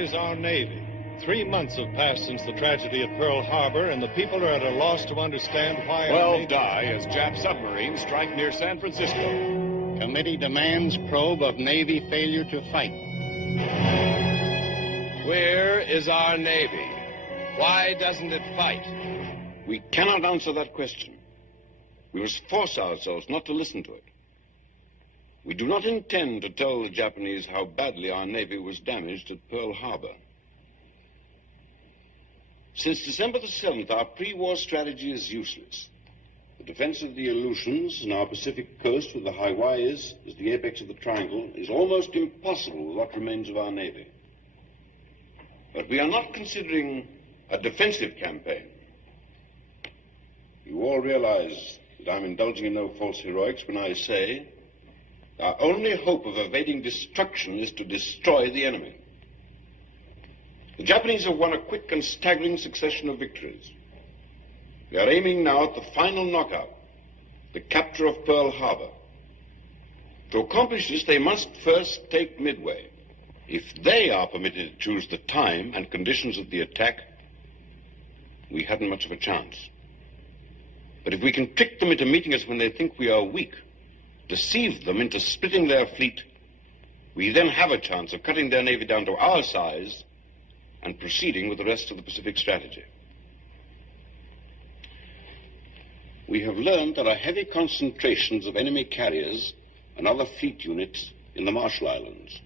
is our Navy? 3 months have passed since the tragedy at Pearl Harbor, and the people are at a loss to understand why... 12 die as Jap submarines strike near San Francisco. Committee demands probe of Navy failure to fight. Where is our Navy? Why doesn't it fight? We cannot answer that question. We must force ourselves not to listen to it. We do not intend to tell the Japanese how badly our Navy was damaged at Pearl Harbor. Since December the 7th, our pre-war strategy is useless. The defense of the Aleutians and our Pacific coast with the Hawaiis as the apex of the triangle is almost impossible with what remains of our Navy. But we are not considering a defensive campaign. You all realize that I'm indulging in no false heroics when I say our only hope of evading destruction is to destroy the enemy. The Japanese have won a quick and staggering succession of victories. We are aiming now at the final knockout, the capture of Pearl Harbor. To accomplish this, they must first take Midway. If they are permitted to choose the time and conditions of the attack, we haven't much of a chance. But if we can trick them into meeting us when they think we are weak, deceive them into splitting their fleet, we then have a chance of cutting their navy down to our size and proceeding with the rest of the Pacific strategy. We have learned there are heavy concentrations of enemy carriers and other fleet units in the Marshall Islands,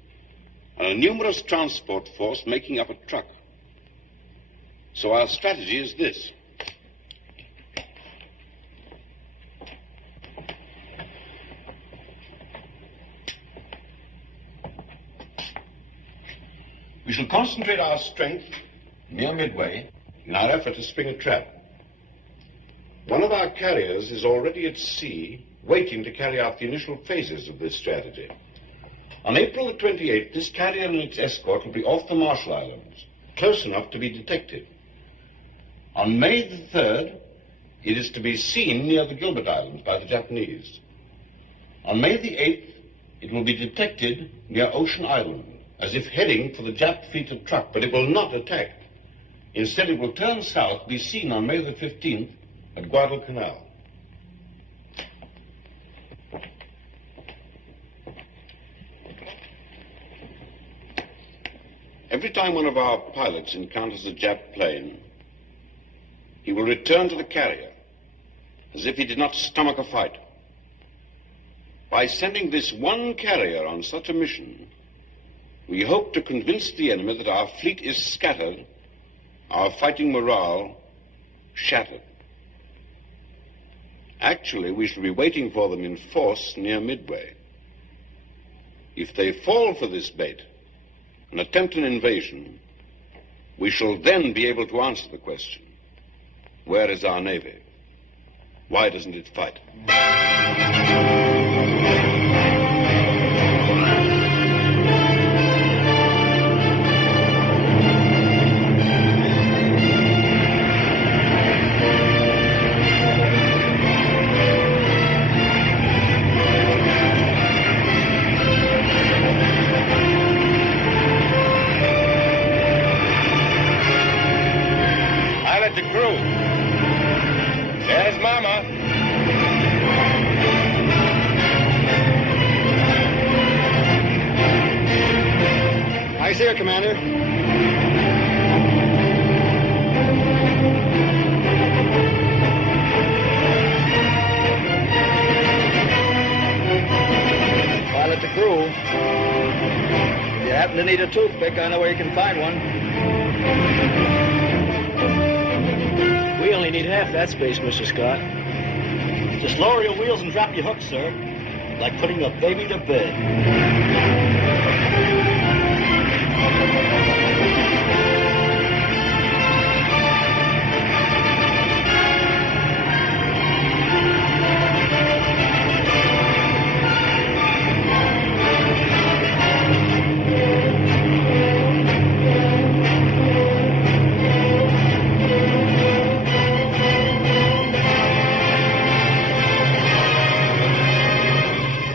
and a numerous transport force making up a truck. So our strategy is this. We shall concentrate our strength near Midway in our effort to spring a trap. One of our carriers is already at sea, waiting to carry out the initial phases of this strategy. On April the 28th, this carrier and its escort will be off the Marshall Islands, close enough to be detected. On May the 3rd, it is to be seen near the Gilbert Islands by the Japanese. On May the 8th, it will be detected near Ocean Island, as if heading for the Jap fleet of truck, but it will not attack. Instead, it will turn south, be seen on May the 15th at Guadalcanal. Every time one of our pilots encounters a Jap plane, he will return to the carrier as if he did not stomach a fight. By sending this one carrier on such a mission, we hope to convince the enemy that our fleet is scattered, our fighting morale shattered. Actually, we shall be waiting for them in force near Midway. If they fall for this bait and attempt an invasion, we shall then be able to answer the question, where is our Navy? Why doesn't it fight? Pilot to crew. There's Mama. Eyes here, Commander. Pilot to crew. If you happen to need a toothpick, I know where you can find one. We only need half that space, Mr. Scott. Just lower your wheels and drop your hooks, sir. Like putting a baby to bed.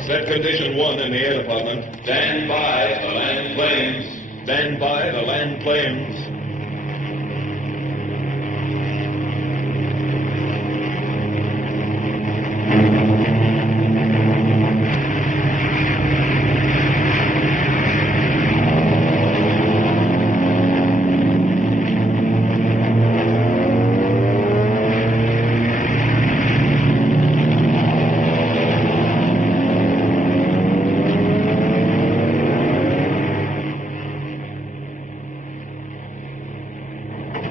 Set condition 1 in the air department. Stand by for land planes. Stand by to land planes.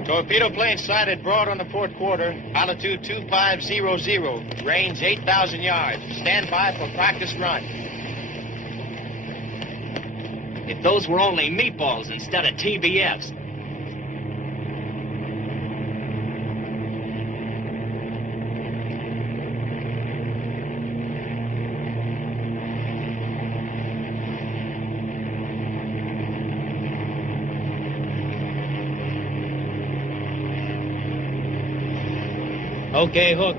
Torpedo plane sighted broad on the port quarter, altitude 2500, range 8,000 yards. Stand by for practice run. If those were only meatballs instead of TBFs. Okay, hook.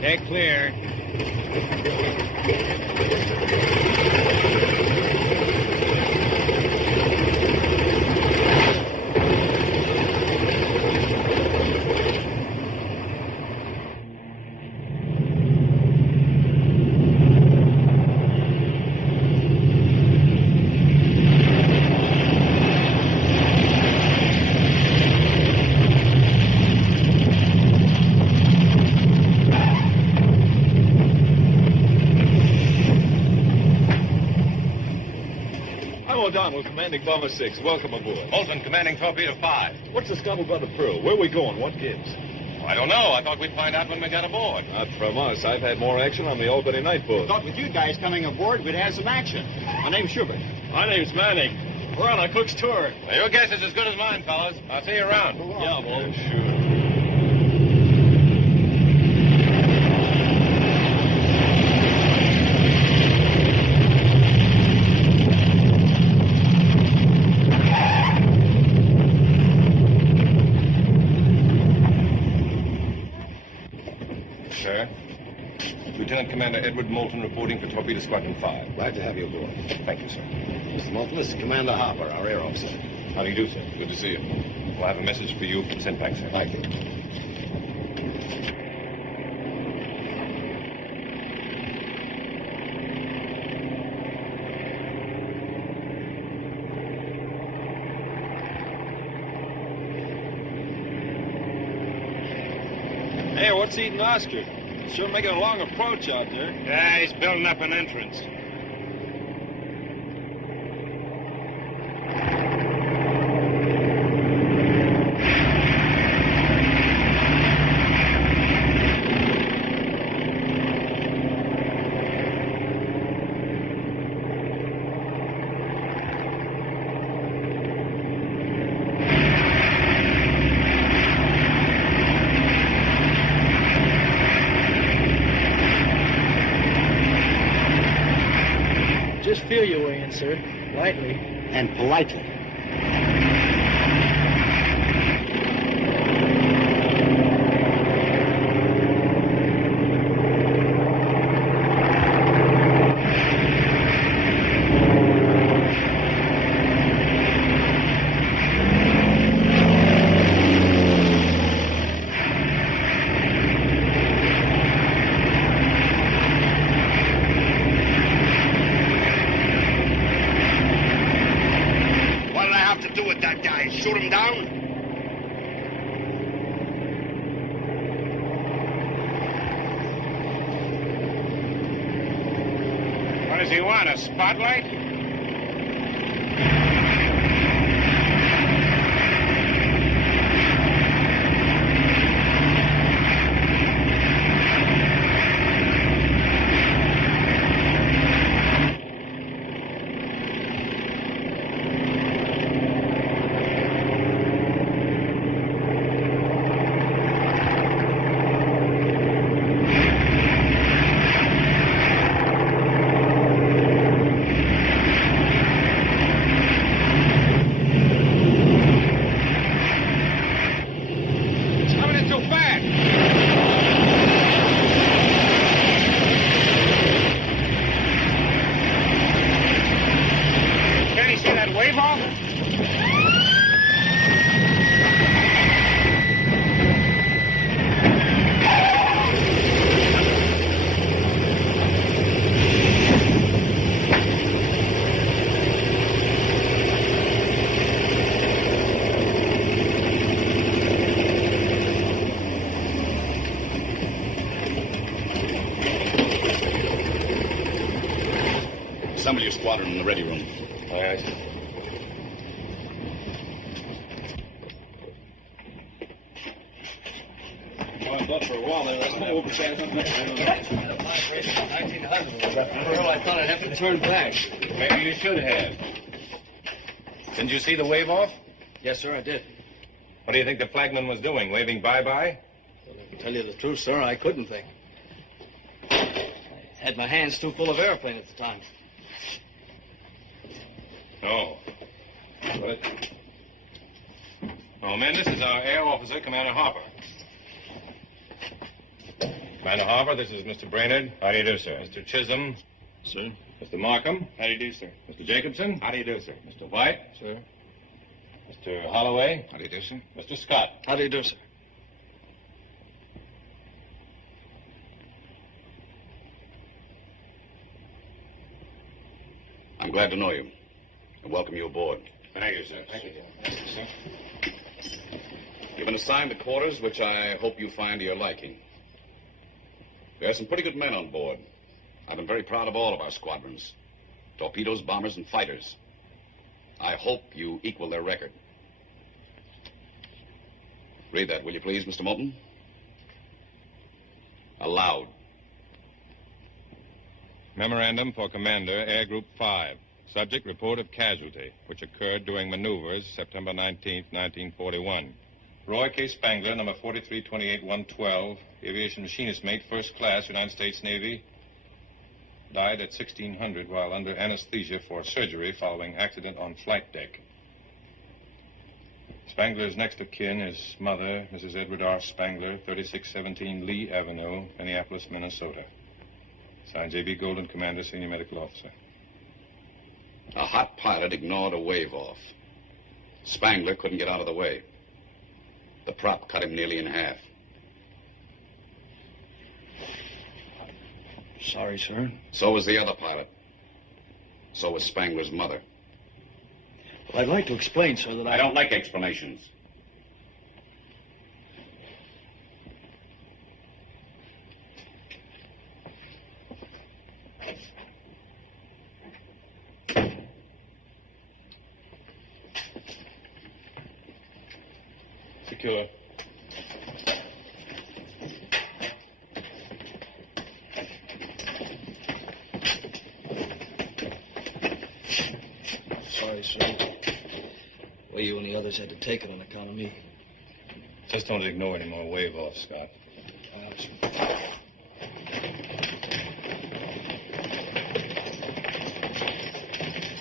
They're clear. O'Donnell, commanding Bomber 6. Welcome aboard. Bolton, commanding Torpedo 5. What's the scuttlebutt of Pearl? Where are we going? What gives? I don't know. I thought we'd find out when we got aboard. Not from us. I've had more action on the Albany night boat. Thought with you guys coming aboard, we'd have some action. My name's Schubert. My name's Manning. We're on a cook's tour. Now, your guess is as good as mine, fellas. I'll see you around. Yeah, well, sure. Sir. Lieutenant Commander Edward Moulton reporting for Torpedo Squadron 5. Glad to have you aboard. Thank you, sir. Mr. Moulton, this is Commander Harper, our air officer. How do you do, sir? Good to see you. We'll have a message for you sent back, sir. Thank you. Hey, what's eating Oscar? Sure making a long approach out there. Yeah, he's building up an entrance. Just feel your way in, sir. Lightly. And politely. Shoot him down? What does he want, a spotlight? Wave off. Assemble your squadron in the ready room. Aye, aye, sir. Wound up for a while there. That's no oversight. I thought I'd have to turn back. Maybe you should have. Didn't you see the wave off? Yes, sir, I did. What do you think the flagman was doing? Waving bye-bye? Well, to tell you the truth, sir, I couldn't think. I had my hands too full of airplane at the time. Oh. What? Oh, men, this is our air officer, Commander Harper. Commander Harper, this is Mr. Brainerd. How do you do, sir? Mr. Chisholm. Sir? Mr. Markham. How do you do, sir? Mr. Jacobson. How do you do, sir? Mr. White. Sir? Mr. Holloway. How do you do, sir? Mr. Scott. How do you do, sir? I'm glad to know you. And welcome you aboard. Thank you, sir. Thank you, sir. You've been assigned to quarters which I hope you find to your liking. There are some pretty good men on board. I've been very proud of all of our squadrons. Torpedoes, bombers, and fighters. I hope you equal their record. Read that, will you please, Mr. Moulton? Aloud. Memorandum for Commander, Air Group 5. Subject, report of casualty, which occurred during maneuvers September 19th, 1941. Roy K. Spangler, number 4328-112, aviation machinist mate, first class, United States Navy, died at 1600 while under anesthesia for surgery following accident on flight deck. Spangler's next of kin is mother, Mrs. Edward R. Spangler, 3617 Lee Avenue, Minneapolis, Minnesota. Signed, J.B. Golden, Commander, Senior Medical Officer. A hot pilot ignored a wave off. Spangler couldn't get out of the way. The prop cut him nearly in half. Sorry, sir. So was the other pilot. So was Spangler's mother. Well, I'd like to explain, sir, that I don't like explanations. Secure. Sorry, sir. Well, you and the others had to take it on account of me. Just don't ignore any more wave off, Scott.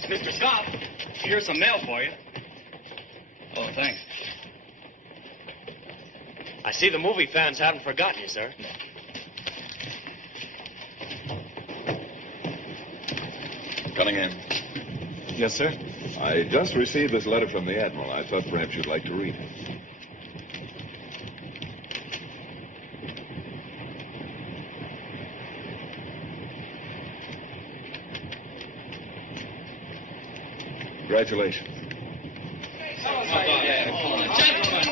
Mr. Scott, here's some mail for you. Oh, thanks. I see the movie fans haven't forgotten you, sir. Cunningham. Yes, sir. I just received this letter from the Admiral. I thought perhaps you'd like to read it. Congratulations.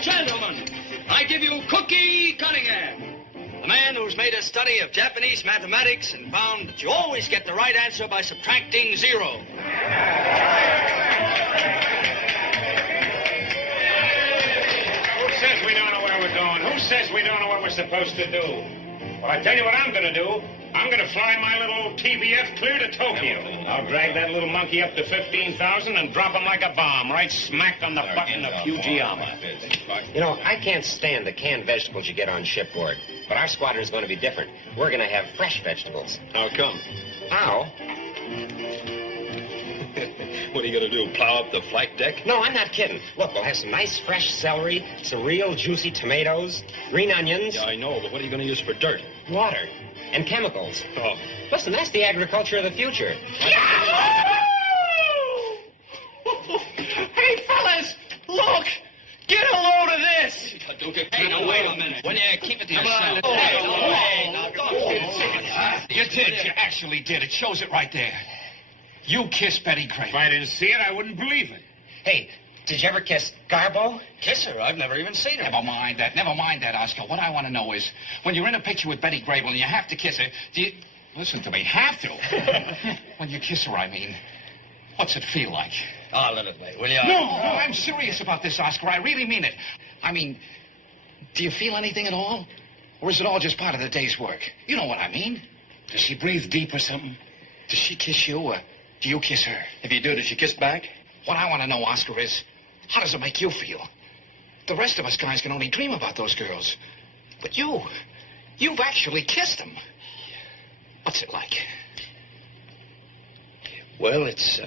Gentlemen, I give you Cookie Cunningham, a man who's made a study of Japanese mathematics and found that you always get the right answer by subtracting 0. Who says we don't know where we're going? Who says we don't know what we're supposed to do? Well, I tell you what I'm going to do. I'm going to fly my little TBF clear to Tokyo. I'll drag that little monkey up to 15,000 and drop him like a bomb right smack on the button of Fujiyama. You know, I can't stand the canned vegetables you get on shipboard. But our squadron's going to be different. We're going to have fresh vegetables. How come? How? What are you going to do, plow up the flight deck? No, I'm not kidding. Look, we'll have some nice fresh celery, some real juicy tomatoes, green onions. Yeah, I know, but what are you going to use for dirt? Water. And chemicals. Oh. Listen, that's the agriculture of the future. Yahoo! Hey, now, wait a minute. When you keep it to yourself. You did. You actually did. It shows it right there. You kissed Betty Gray. If I didn't see it, I wouldn't believe it. Hey, did you ever kiss Garbo? Kiss her? I've never even seen her. Never mind that, Oscar. What I want to know is, when you're in a picture with Betty Grable and you have to kiss her, do you... Listen to me, have to. When you kiss her, I mean, what's it feel like? Oh, let it be, will you? No, I'm serious about this, Oscar. I really mean it. I mean, do you feel anything at all? Or is it all just part of the day's work? You know what I mean. Does she breathe deep or something? Does she kiss you, or do you kiss her? If you do, does she kiss back? What I want to know, Oscar, is how does it make you feel? The rest of us guys can only dream about those girls. But you've actually kissed them. What's it like? Well, it's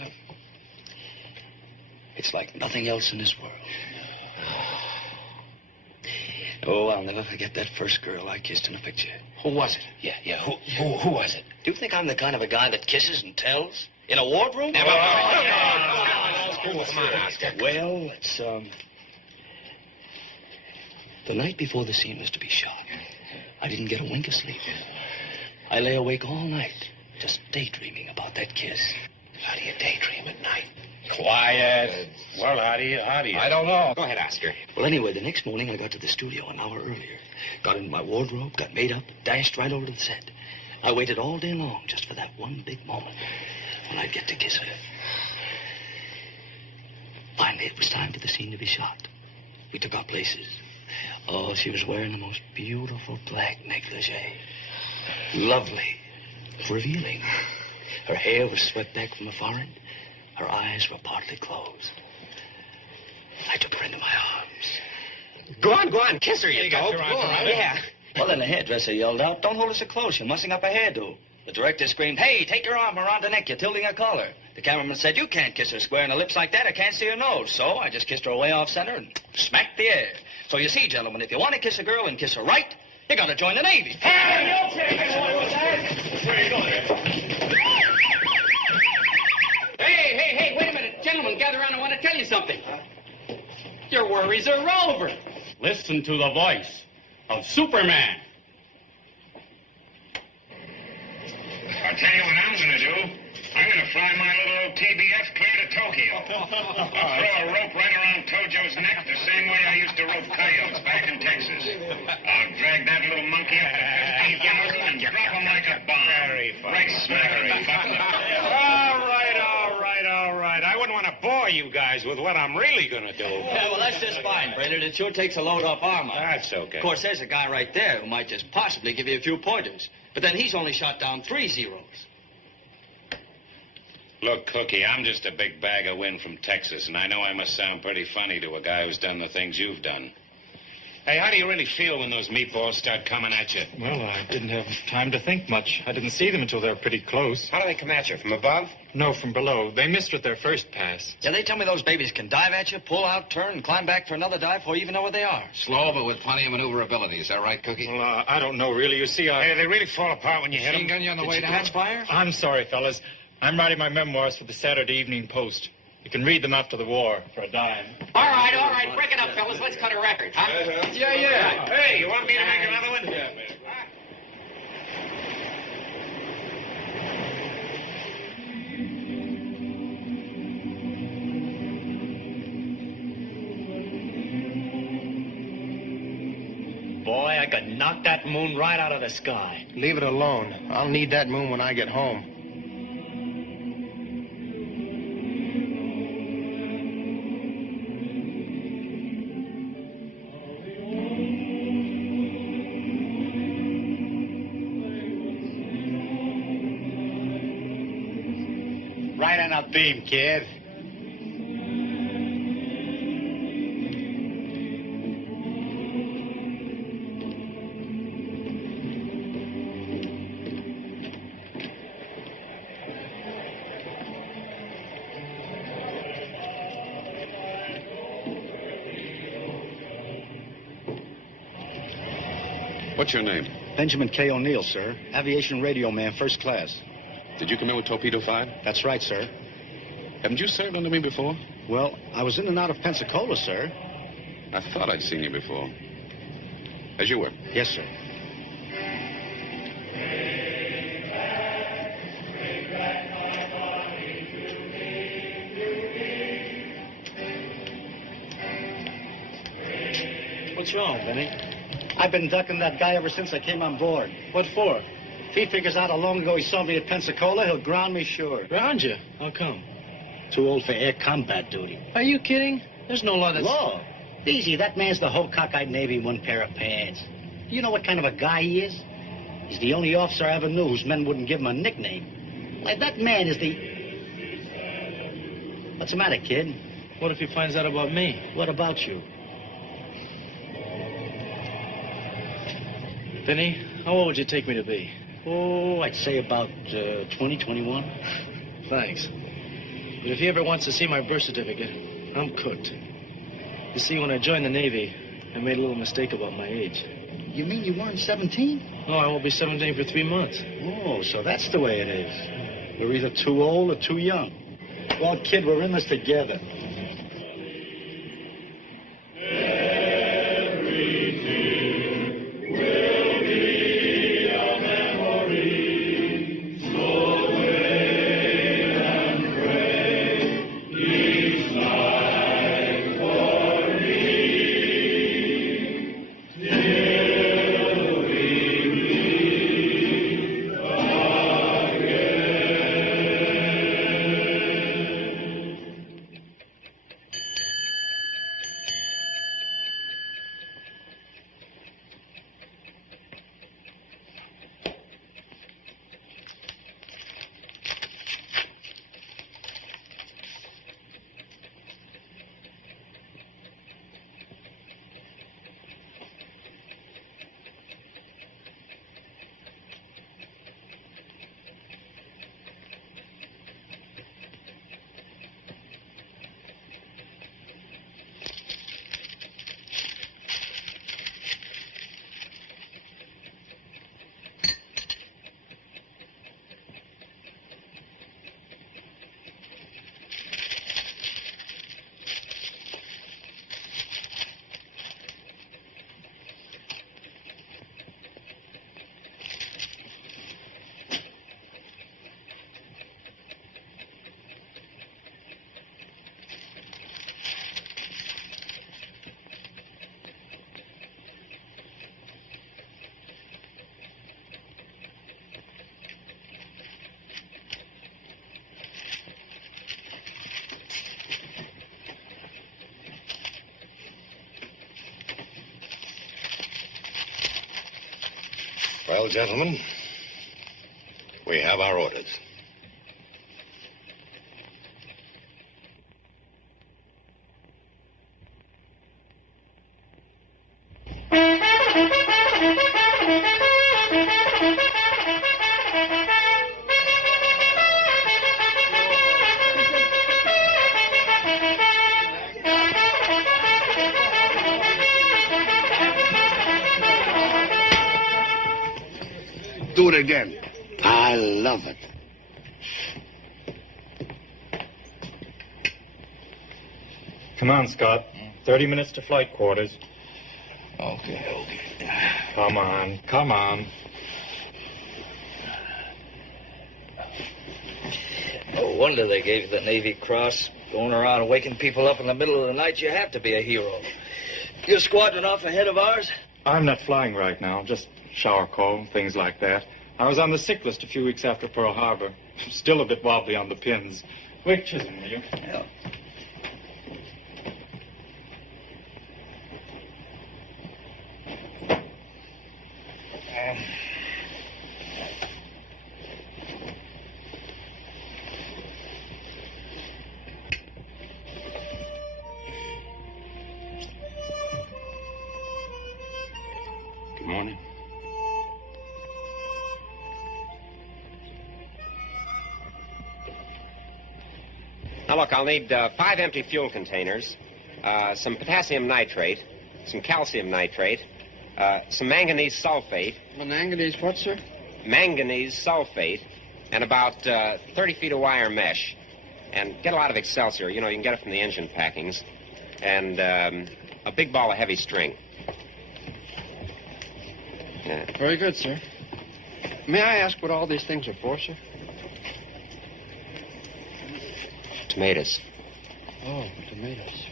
like nothing else in this world. Oh, I'll never forget that first girl I kissed in a picture. Who was it? Yeah. Who was it? Do you think I'm the kind of a guy that kisses and tells? In a wardroom? Never mind. Come on, Oscar. Well, it's, the night before the scene was to be shot, I didn't get a wink of sleep. I lay awake all night, just daydreaming about that kiss. How do you daydream at night? Quiet. Well, how do you? I don't know. Go ahead, Oscar. Well, anyway, the next morning I got to the studio an hour earlier. Got into my wardrobe, got made up, dashed right over to the set. I waited all day long just for that one big moment when I'd get to kiss her. Finally, it was time for the scene to be shot. We took our places. Oh, she was wearing the most beautiful black negligee. Lovely. Revealing. Her hair was swept back from the forehead. Her eyes were partly closed. I took her into my arms. Go on, kiss her, you got dope. your arms around her? Yeah. Well, then the hairdresser yelled out, "Don't hold her so close. You're mussing up her hairdo." The director screamed, "Hey, take your arm around her neck. You're tilting her collar." The cameraman said, "You can't kiss her square in the lips like that. I can't see her nose." So I just kissed her way off center and smacked the air. So you see, gentlemen, if you want to kiss a girl and kiss her right, you got to join the Navy. Hey, wait a minute. Gentlemen, gather around. I want to tell you something. Your worries are over. Listen to the voice of Superman. I'll tell you what I'm going to do. I'm going to fly my little TBF clear to Tokyo. I'll throw a rope right around Tojo's neck the same way I used to rope coyotes back in Texas. I'll drag that little monkey up to 15,000 and drop him like a bomb. Very fun. Right smack in the button. All right. I wouldn't want to bore you guys with what I'm really going to do. Yeah, well, that's just fine, Brainerd. It sure takes a load off armor. That's okay. Of course, there's a guy right there who might just possibly give you a few pointers. But then he's only shot down 3 zeros. Look, Cookie, I'm just a big bag of wind from Texas, and I know I must sound pretty funny to a guy who's done the things you've done. Hey, how do you really feel when those meatballs start coming at you? Well, I didn't have time to think much. I didn't see them until they were pretty close. How do they come at you? From above? No, from below. They missed with their first pass. Yeah, they tell me those babies can dive at you, pull out, turn, and climb back for another dive before you even know where they are. Slow, but with plenty of maneuverability. Is that right, Cookie? Well, I don't know, really. You see, Hey, they really fall apart when you hit them. Machine gun you on the way down? Fire? I'm sorry, fellas. I'm writing my memoirs for the Saturday Evening Post. You can read them after the war for a dime. All right. Break it up, fellas. Let's cut a record, huh? Yeah. Hey, you want me to make another one? Boy, I could knock that moon right out of the sky. Leave it alone. I'll need that moon when I get home. Right on a beam, kid. What's your name? Benjamin K. O'Neill, sir. Aviation radio man, first class. Did you come in with Torpedo 5? That's right, sir. Haven't you served under me before? Well, I was in and out of Pensacola, sir. I thought I'd seen you before. As you were. Yes, sir. What's wrong, Benny? I've been ducking that guy ever since I came on board. What for? If he figures out how long ago he saw me at Pensacola, he'll ground me sure. Ground you? How come? Too old for air combat duty. Are you kidding? There's no law that's... Law? Easy, that man's the whole cockeyed Navy in one pair of pants. You know what kind of a guy he is? He's the only officer I ever knew whose men wouldn't give him a nickname. Like, that man is the... What's the matter, kid? What if he finds out about me? What about you? Benny, how old would you take me to be? Oh, I'd say about 20, 21. Thanks. But if he ever wants to see my birth certificate, I'm cooked. You see, when I joined the Navy, I made a little mistake about my age. You mean you weren't 17? No, I won't be 17 for 3 months. Oh, so that's the way it is. We're either too old or too young. Well, kid, we're in this together. Well, gentlemen, we have our orders. Do it again. I love it. Come on, Scott. 30 minutes to flight quarters. Okay. Come on. No wonder they gave you the Navy Cross. Going around and waking people up in the middle of the night, you have to be a hero. Your squadron off ahead of ours? I'm not flying right now, just shower call, things like that. I was on the sick list a few weeks after Pearl Harbor. Still a bit wobbly on the pins. Wait, Chisholm, will you? Yeah. Good morning. Now, look, I'll need 5 empty fuel containers, some potassium nitrate, some calcium nitrate, some manganese sulfate. Manganese what, sir? Manganese sulfate, and about 30 feet of wire mesh. And get a lot of Excelsior. You know, you can get it from the engine packings. And a big ball of heavy string. Yeah. Very good, sir. May I ask what all these things are for, sir? Tomatoes. Oh, tomatoes.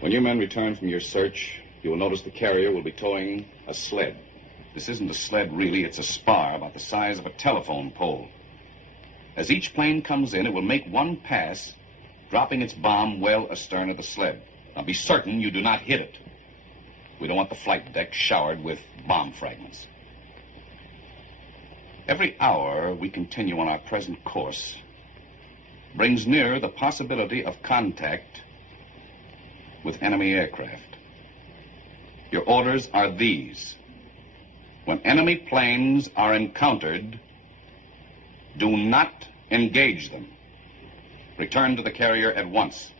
When you men return from your search, you will notice the carrier will be towing a sled. This isn't a sled, really. It's a spar about the size of a telephone pole. As each plane comes in, it will make one pass, dropping its bomb well astern of the sled. Now, be certain you do not hit it. We don't want the flight deck showered with bomb fragments. Every hour we continue on our present course brings nearer the possibility of contact with enemy aircraft. Your orders are these. When enemy planes are encountered, do not engage them. Return to the carrier at once.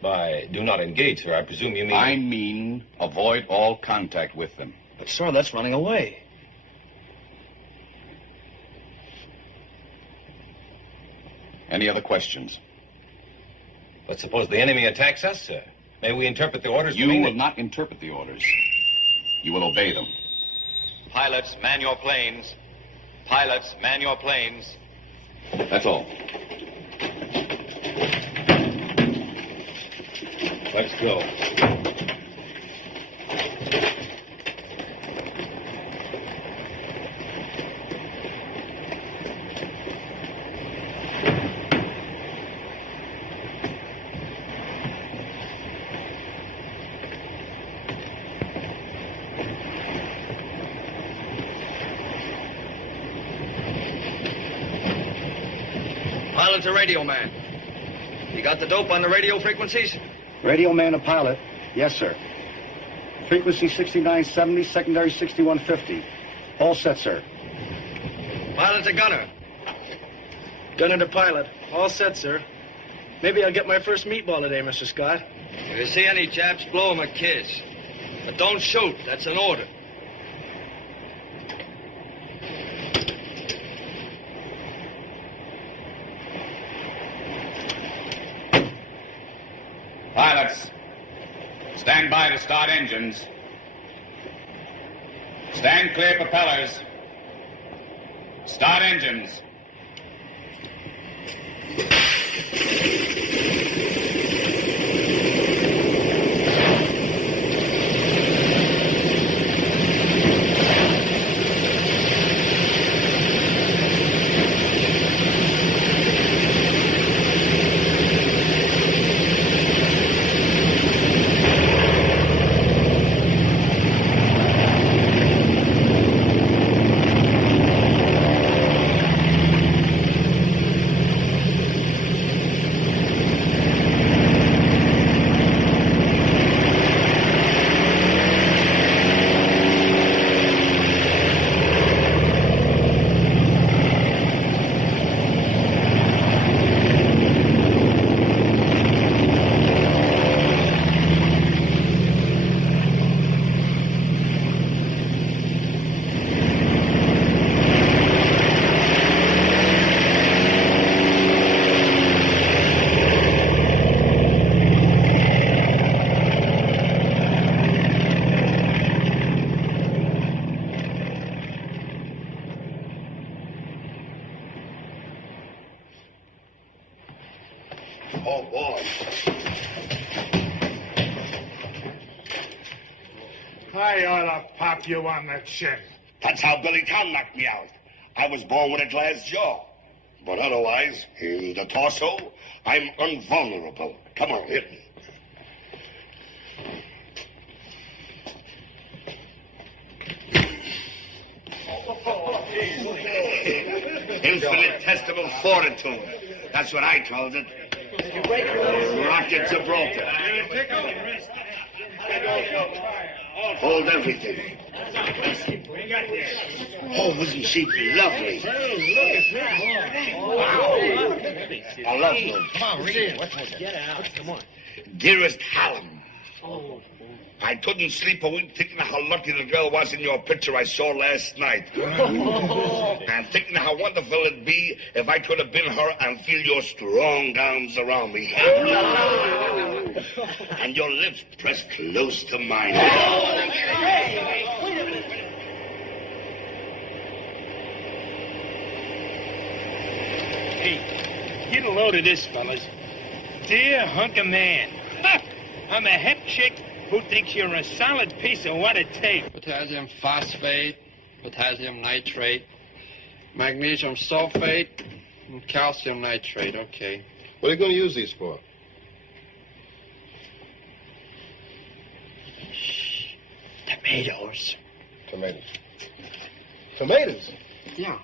By do not engage, sir, I presume you mean... I mean avoid all contact with them. But, sir, that's running away. Any other questions? But suppose the enemy attacks us, sir. May we interpret the orders? You will not interpret the orders. You will obey them. Pilots, man your planes. Pilots, man your planes. That's all. Let's go. Pilot's a radio man. You got the dope on the radio frequencies? Radio man and pilot. Yes, sir. Frequency 6970, secondary 6150. All set, sir. Pilot's a gunner. Gunner to pilot. All set, sir. Maybe I'll get my first meatball today, Mr. Scott. If you see any chaps, blow them a kiss. But don't shoot. That's an order. Pilots, stand by to start engines. Stand clear propellers. Start engines. Oh, boy. I ought to pop you on the chin. That's how Billy Tom knocked me out. I was born with a glass jaw. But otherwise, in the torso, I'm invulnerable. Come on, hit me. Infinitesimal fortitude. That's what I called it. Rocket Gibraltar. Hold everything. Oh, isn't she lovely? I love you. Come on, read it. Get out. Come on. Dearest Hallam. I couldn't sleep a wink thinking how lucky the girl was in your picture I saw last night. And thinking how wonderful it'd be if I could have been her and feel your strong arms around me. And your lips pressed close to mine. Hey, get a load of this, fellas. Dear hunk of man. I'm a hep chick who thinks you're a solid piece of what it takes. Potassium phosphate, potassium nitrate, magnesium sulfate, and calcium nitrate. Okay. What are you going to use these for? Tomatoes. Tomatoes. Tomatoes? Yeah.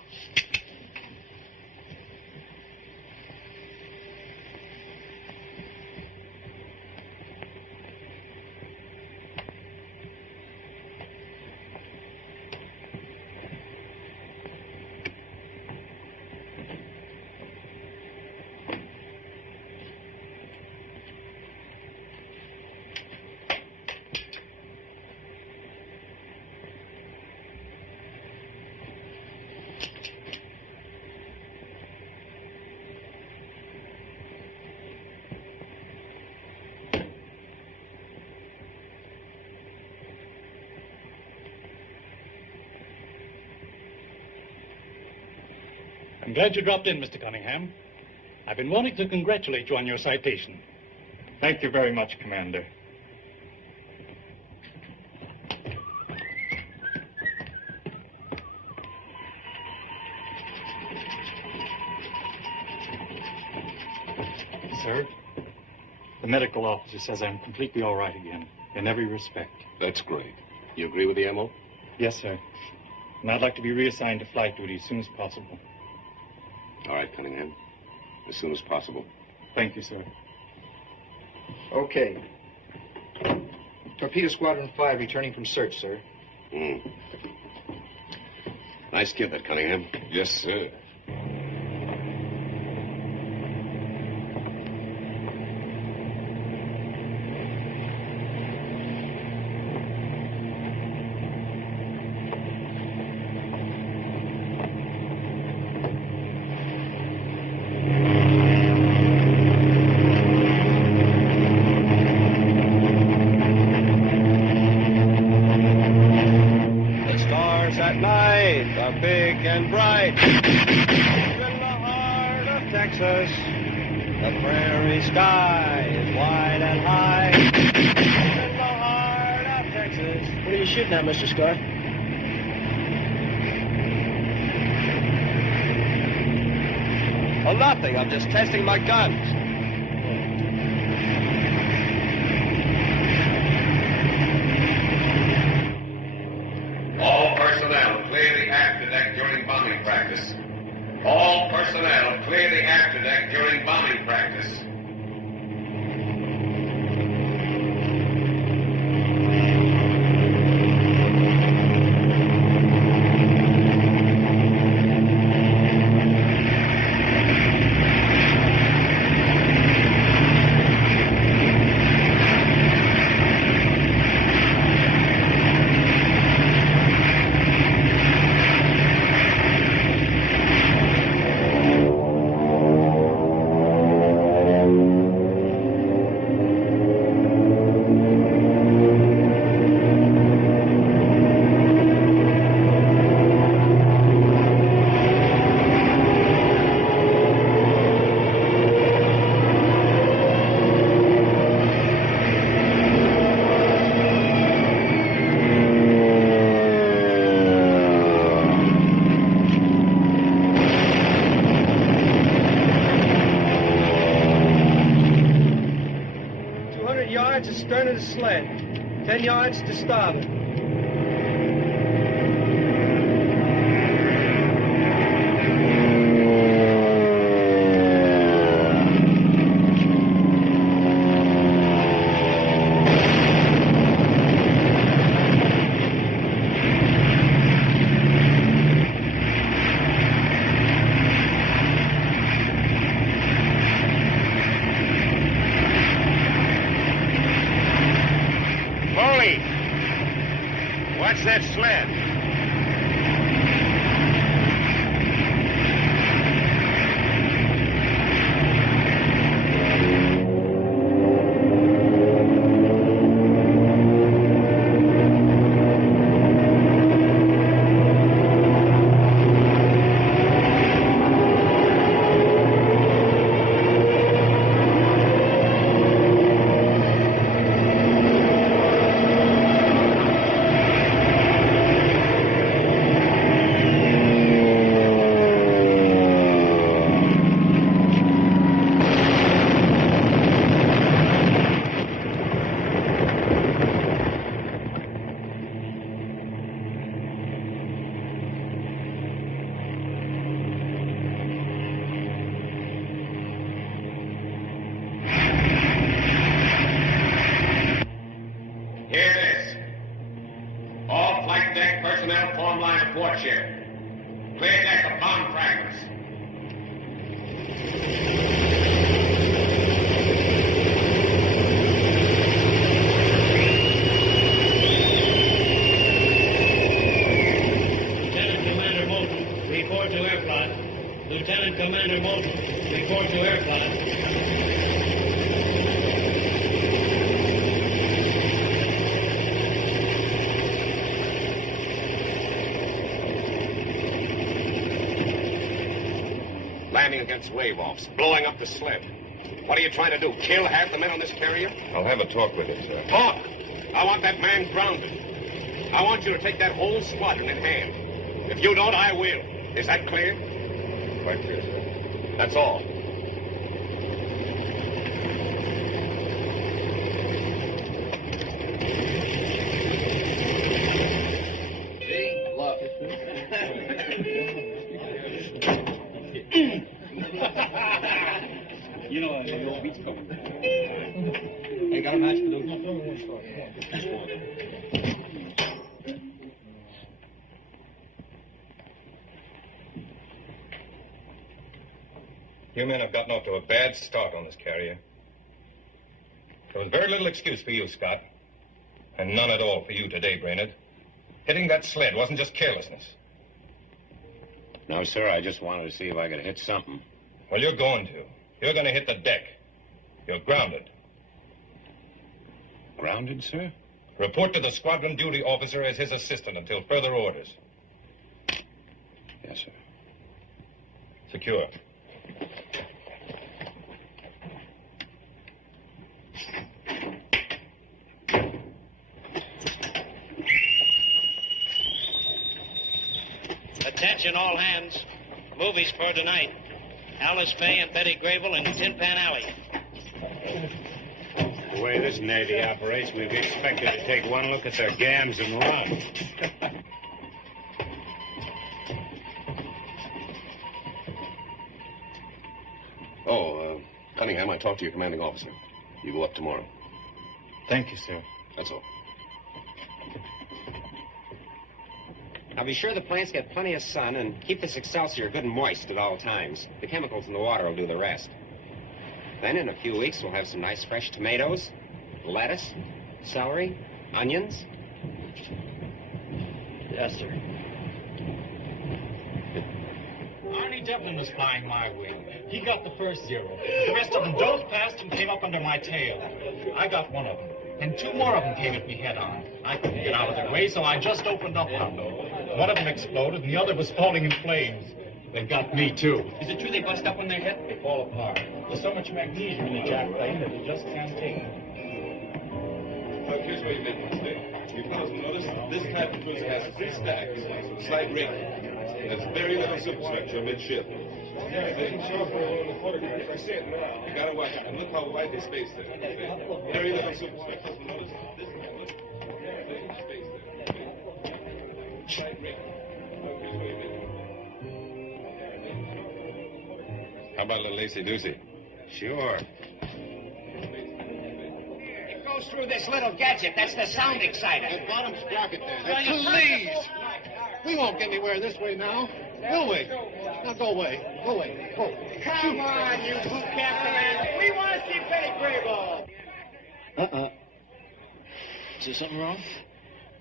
I'm glad you dropped in, Mr. Cunningham. I've been wanting to congratulate you on your citation. Thank you very much, Commander. Sir, the medical officer says I'm completely all right again, in every respect. That's great. You agree with the MO? Yes, sir. And I'd like to be reassigned to flight duty as soon as possible. All right, Cunningham. As soon as possible. Thank you, sir. Okay. Torpedo Squadron 5 returning from search, sir. Nice kid, that Cunningham. Yes, sir. Now, Mr. Scott. Oh, nothing. I'm just testing my guns. All personnel clear the after deck during bombing practice. All personnel clear the after deck during bombing practice. yards astern of the sled. 10 yards to starboard. What's that sled? Landing against wave-offs, blowing up the sled. What are you trying to do, kill half the men on this carrier? I'll have a talk with him, sir. Talk! I want that man grounded. I want you to take that whole squadron in hand. If you don't, I will. Is that clear? Quite clear, sir. That's all. You know, the old beat's coming. Ain't got a match to do. You men have gotten off to a bad start on this carrier. There was very little excuse for you, Scott. And none at all for you today, Brainerd. Hitting that sled wasn't just carelessness. No, sir, I just wanted to see if I could hit something. Well, you're going to. You're going to hit the deck. You're grounded. Grounded, sir? Report to the squadron duty officer as his assistant until further orders. Yes, sir. Secure. Attention, all hands. Movies for tonight. Alice Faye and Betty Grable in Tin Pan Alley. The way this Navy operates, we've expected to take one look at their gams and run. Cunningham, I talked to your commanding officer. You go up tomorrow. Thank you, sir. That's all. Now be sure the plants get plenty of sun and keep this Excelsior good and moist at all times. The chemicals in the water will do the rest. Then in a few weeks we'll have some nice fresh tomatoes, lettuce, celery, onions. Yes, sir. Arnie Devlin was flying my wing. He got the first 0. The rest of them dove past and came up under my tail. I got one of them. And 2 more of them came at me head on. I couldn't get out of their way, so I just opened up on them. One of them exploded, and the other was falling in flames. They got me, too. Is it true they bust up on their head? They fall apart. There's so much magnesium in the jet plane that you just can't take it. Here's what you did mistake. You fellas notice this type of cruiser has 3 stacks, slight raking. There's very little superstructure midship. You gotta watch out. Look how white his face is. Very little superficial. How about a little lacy-doocy? Sure. It goes through this little gadget. That's the sound exciter. That bottom sprocket there. Please. We won't get anywhere this way now, will we? Now go away. Go away. Go. Come on, you boot captain. We want to see Betty Grable. Is there something wrong?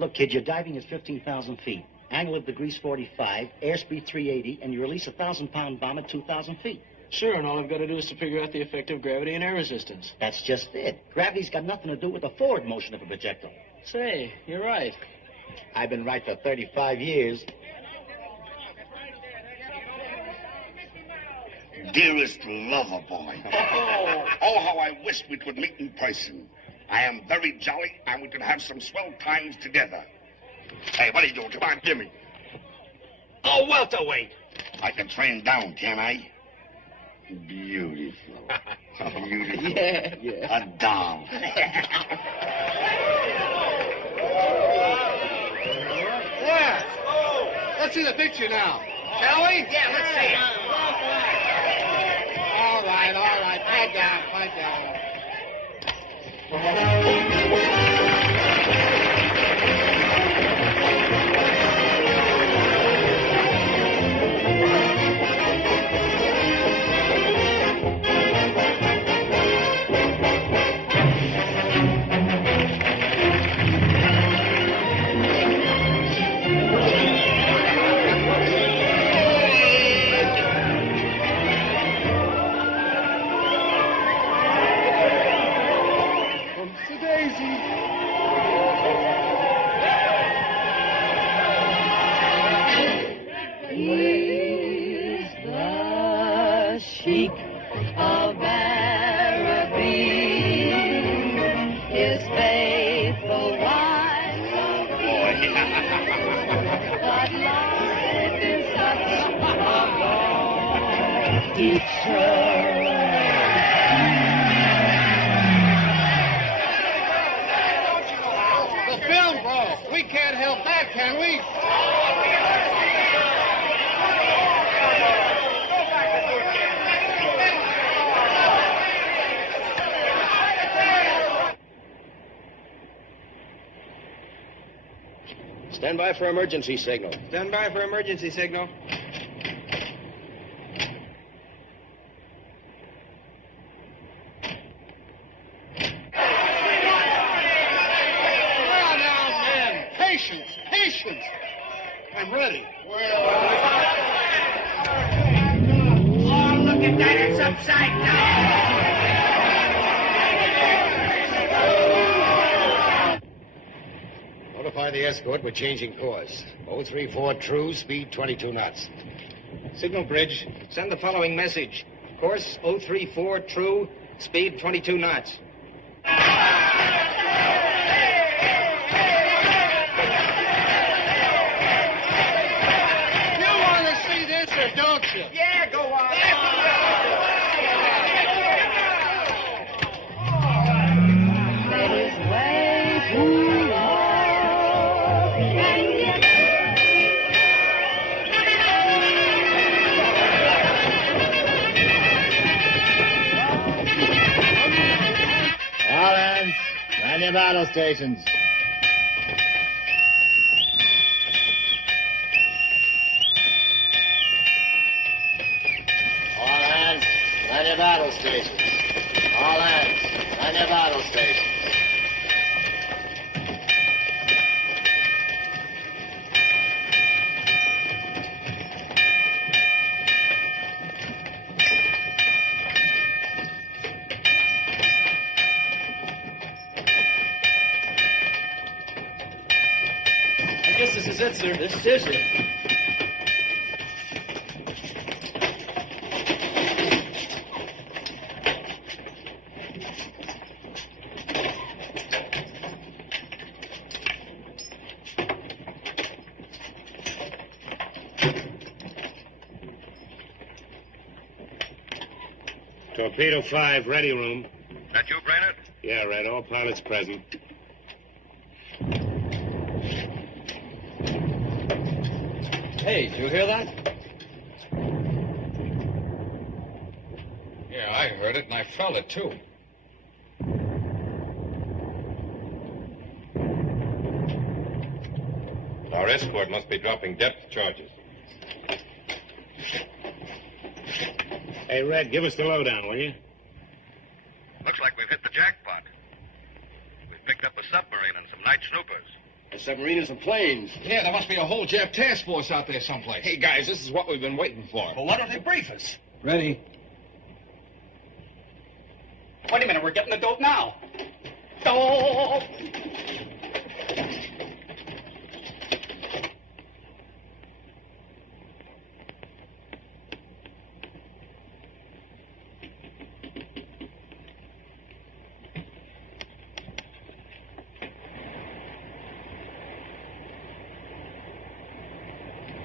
Look, kid, you're diving at 15,000 feet. Angle of degrees 45, airspeed 380, and you release a 1,000-pound bomb at 2,000 feet. Sure, and all I've got to do is to figure out the effect of gravity and air resistance. That's just it. Gravity's got nothing to do with the forward motion of a projectile. Say, you're right. I've been right for 35 years. Dearest lover boy. Oh, how I wish we could meet in person. I am very jolly, and we could have some swell times together. Hey, what are you doing? Come on, give me. Oh, welterweight. I can train down, can't I? Beautiful. Beautiful. Yeah. A doll. Yeah. Let's see the picture now. Shall we? Yeah, let's see it. All right. Pipe down. He's the Sheik of Araby, his faithful wife. But life is such a long teacher. The film broke. We can't help that, can we? Stand by for emergency signal. Stand by for emergency signal. Well, now, men. Patience. I'm ready. Oh, look at that. It's upside down. Notify the escort we're changing course. 034 true, speed 22 knots. Signal bridge. Send the following message. Course 034 true, speed 22 knots. You want to see this or don't you? Yeah, go on. Let his way too long, and yet All hands, man your battle stations. All hands, man your battle stations. All hands, man your battle stations. I guess this is it, sir. This is it. Torpedo 5, ready room. That you, Brainerd? Yeah, Red. All pilots present. Hey, did you hear that? Yeah, I heard it, and I felt it, too. Our escort must be dropping depth charges. Hey, Red, give us the lowdown, will you? Looks like we've hit the jackpot. We've picked up a submarine and some night snoopers. A submarine and some planes. Yeah, there must be a whole Jap task force out there someplace. Hey, guys, this is what we've been waiting for. Well, why don't they brief us? Ready. Wait a minute, we're getting the dope now. Dope!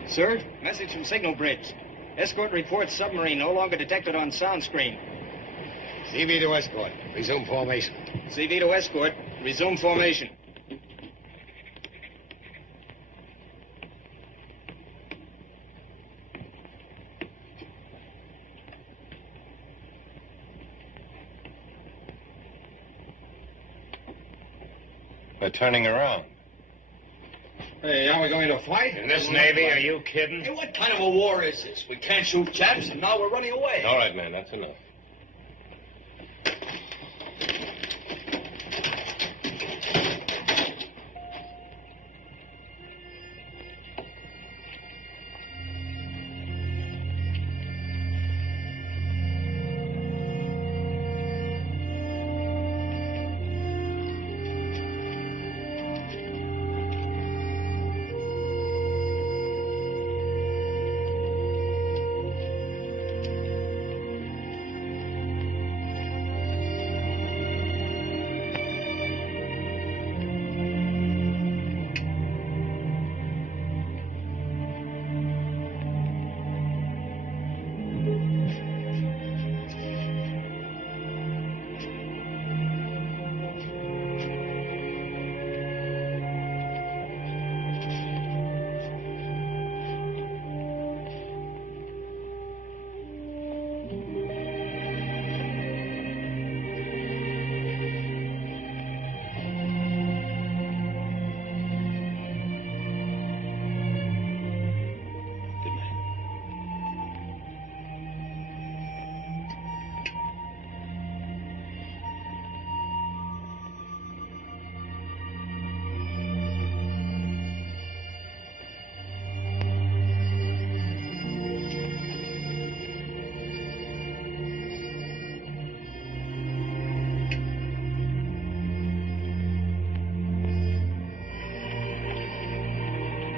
Sir, message from Signal Bridge. Escort reports submarine no longer detected on sound screen. CV to escort. Resume formation. CV to escort. Resume formation. They're turning around. Hey, are we going to fight? In this Navy, are you kidding? Hey, what kind of a war is this? We can't shoot Japs, and now we're running away. All right, man, that's enough.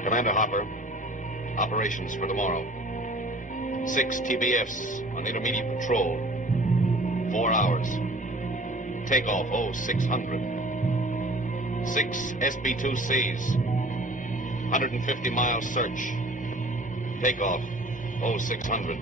Commander Hopper, operations for tomorrow. 6 TBFs on intermediate patrol. 4 hours. Takeoff 0600. 6 SB-2Cs. 150 mile search. Takeoff 0600.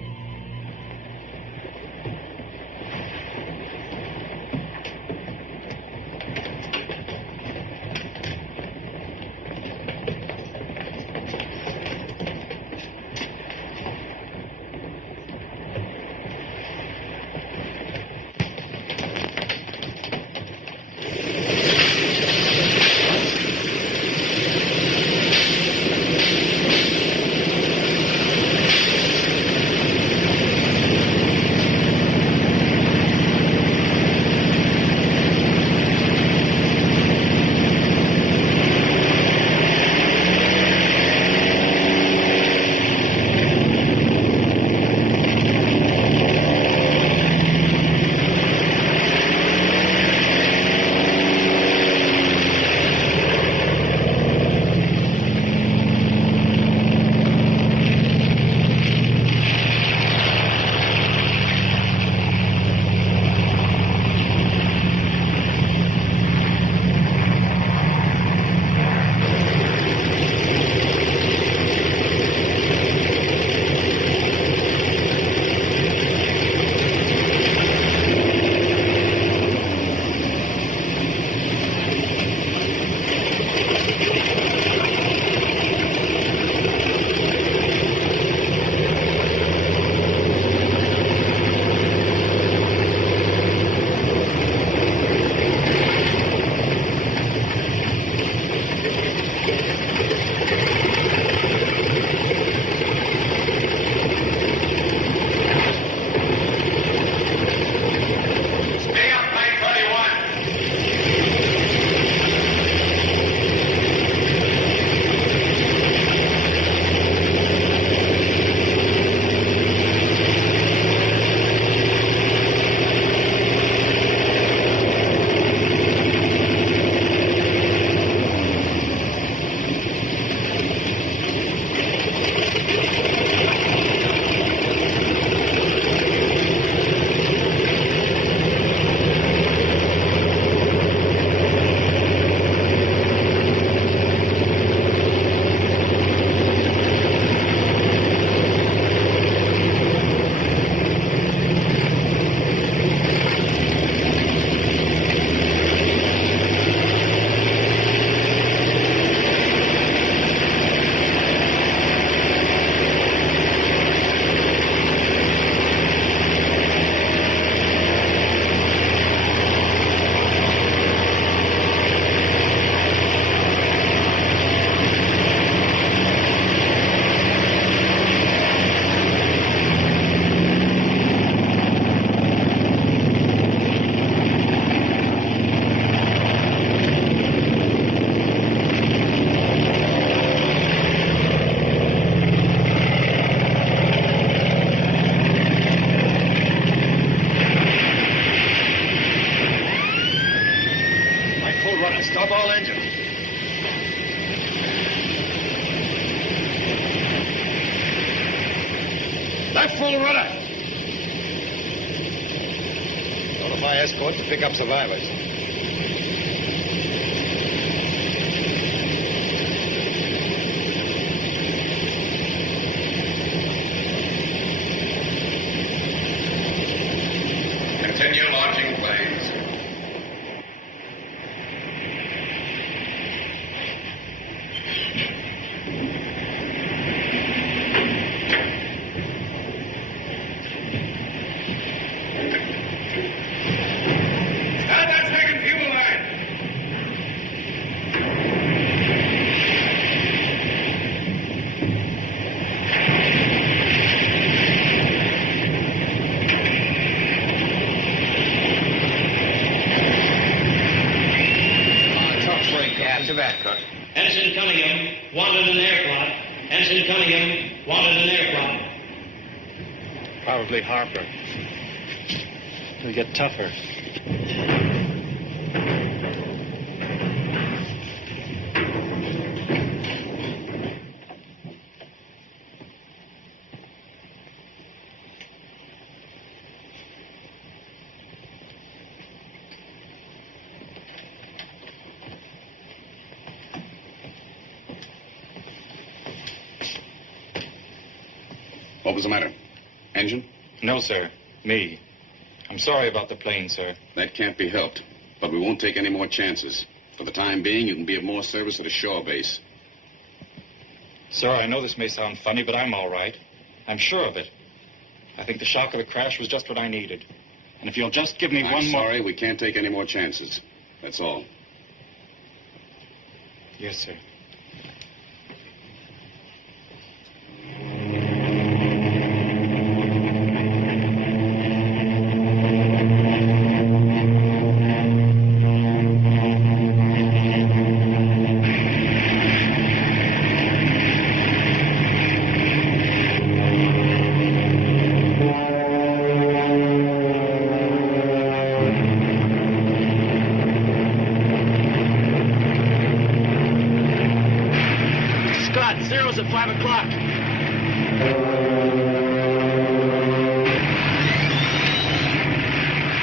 full rudder. Stop all engines. Left full rudder. Notify escort to pick up survivors. Continue launching planes. Start that second fuel line. After that, Cook. Ensign Cunningham wanted an aircraft. Ensign Cunningham wanted an aircraft. Probably Harper. He'll get tougher. What was the matter? Engine? No, sir. Me. I'm sorry about the plane, sir. That can't be helped. But we won't take any more chances. For the time being, you can be of more service at a shore base. Sir, I know this may sound funny, but I'm all right. I'm sure of it. I think the shock of the crash was just what I needed. And if you'll just give me one more... I'm sorry, we can't take any more chances. That's all. Yes, sir. Zero's at 5 o'clock.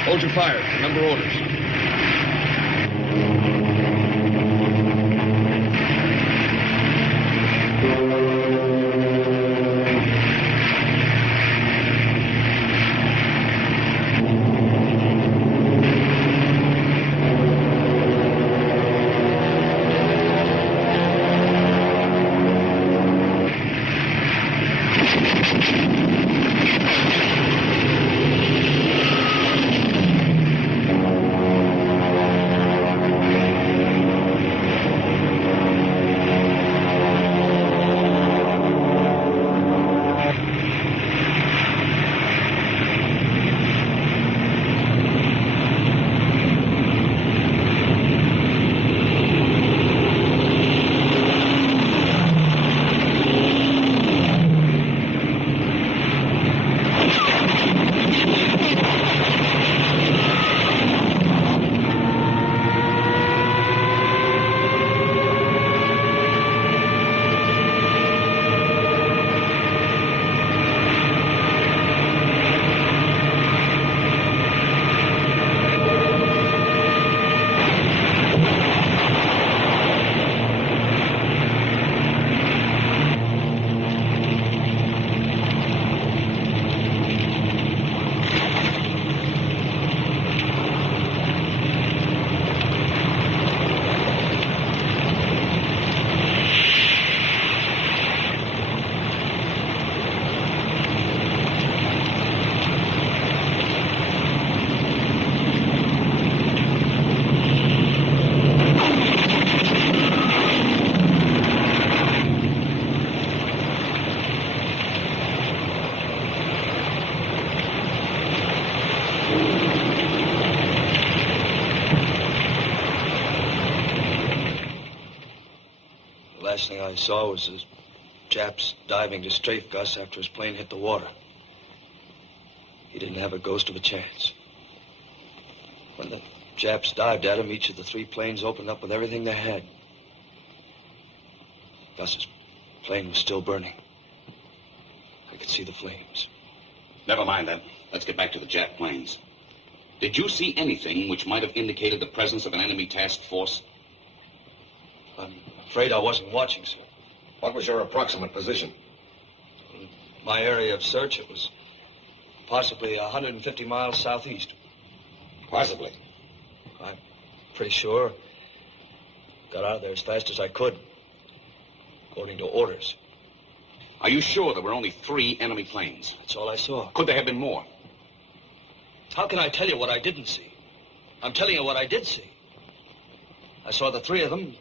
Hold your fire. Remember orders. Last thing I saw was those chaps diving to strafe Gus after his plane hit the water. He didn't have a ghost of a chance. When the Japs dived at him. Each of the three planes opened up with everything they had. Gus's plane was still burning. I could see the flames. Never mind that. Let's get back to the Jap planes. Did you see anything which might have indicated the presence of an enemy task force? I'm afraid I wasn't watching, sir. What was your approximate position? In my area of search, it was possibly 150 miles southeast. Possibly. I'm pretty sure. Got out of there as fast as I could, according to orders. Are you sure there were only 3 enemy planes? That's all I saw. Could there have been more? How can I tell you what I didn't see? I'm telling you what I did see. I saw the 3 of them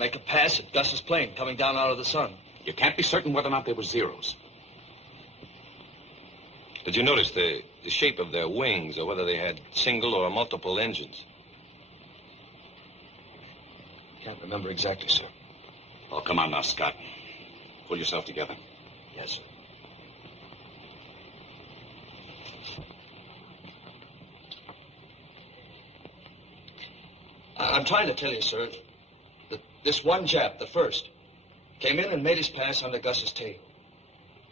make a pass at Gus's plane coming down out of the sun. You can't be certain whether or not they were Zeros. Did you notice the shape of their wings, or whether they had single or multiple engines? Can't remember exactly, sir. Oh, come on now, Scott. Pull yourself together. Yes, sir. I'm trying to tell you, sir, that this one Jap, the first, came in and made his pass under Gus's tail.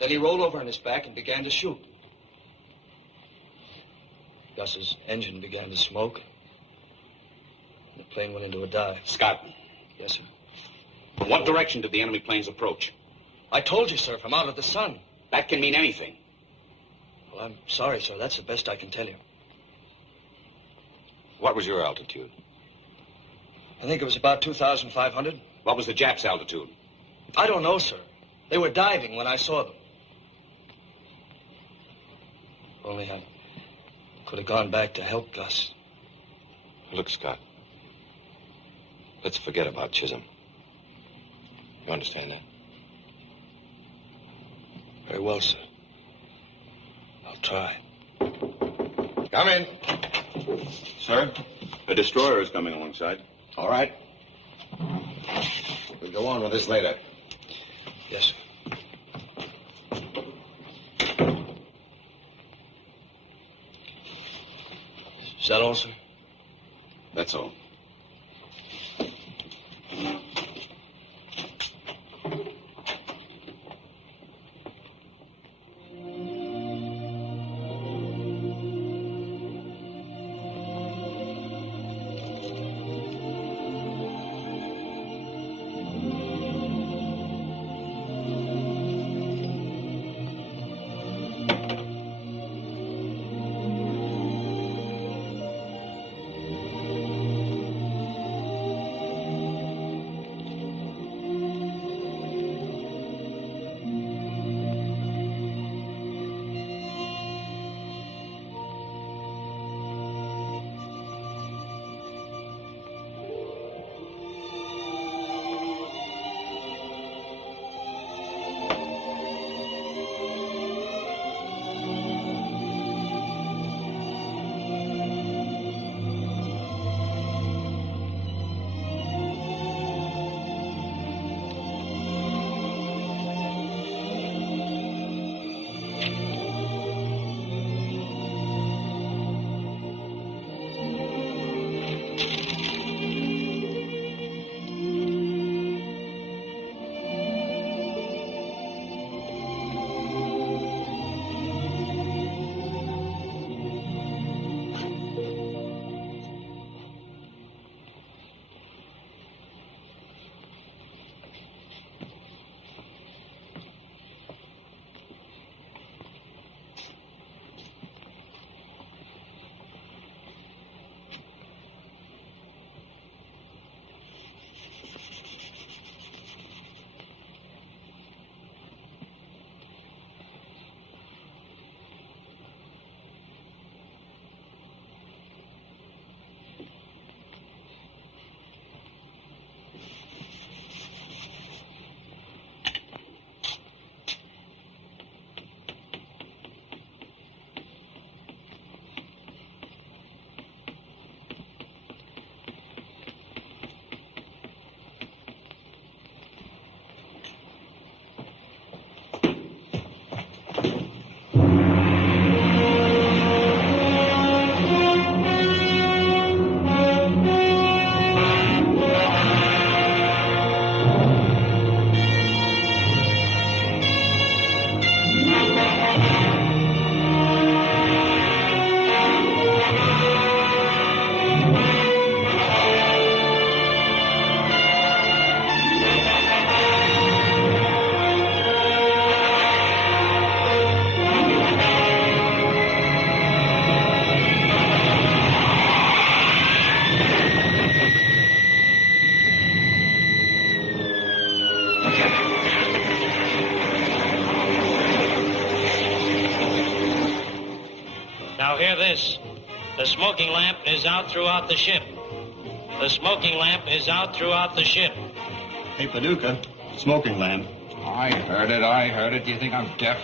Then he rolled over on his back and began to shoot. Gus's engine began to smoke. The plane went into a dive. Scott. Yes, sir. From what direction did the enemy planes approach? I told you, sir, from out of the sun. That can mean anything. Well, I'm sorry, sir. That's the best I can tell you. What was your altitude? I think it was about 2,500. What was the Japs' altitude? I don't know, sir. They were diving when I saw them. Only I could have gone back to help Gus. Look, Scott. Let's forget about Chisholm. You understand that? Very well, sir. I'll try. Come in. Sir, a destroyer is coming alongside. All right. We'll go on with this later. Yes, sir. Is that all, sir? That's all. smoking lamp is out throughout the ship. The smoking lamp is out throughout the ship. Hey, Paducah, smoking lamp. I heard it. Do you think I'm deaf?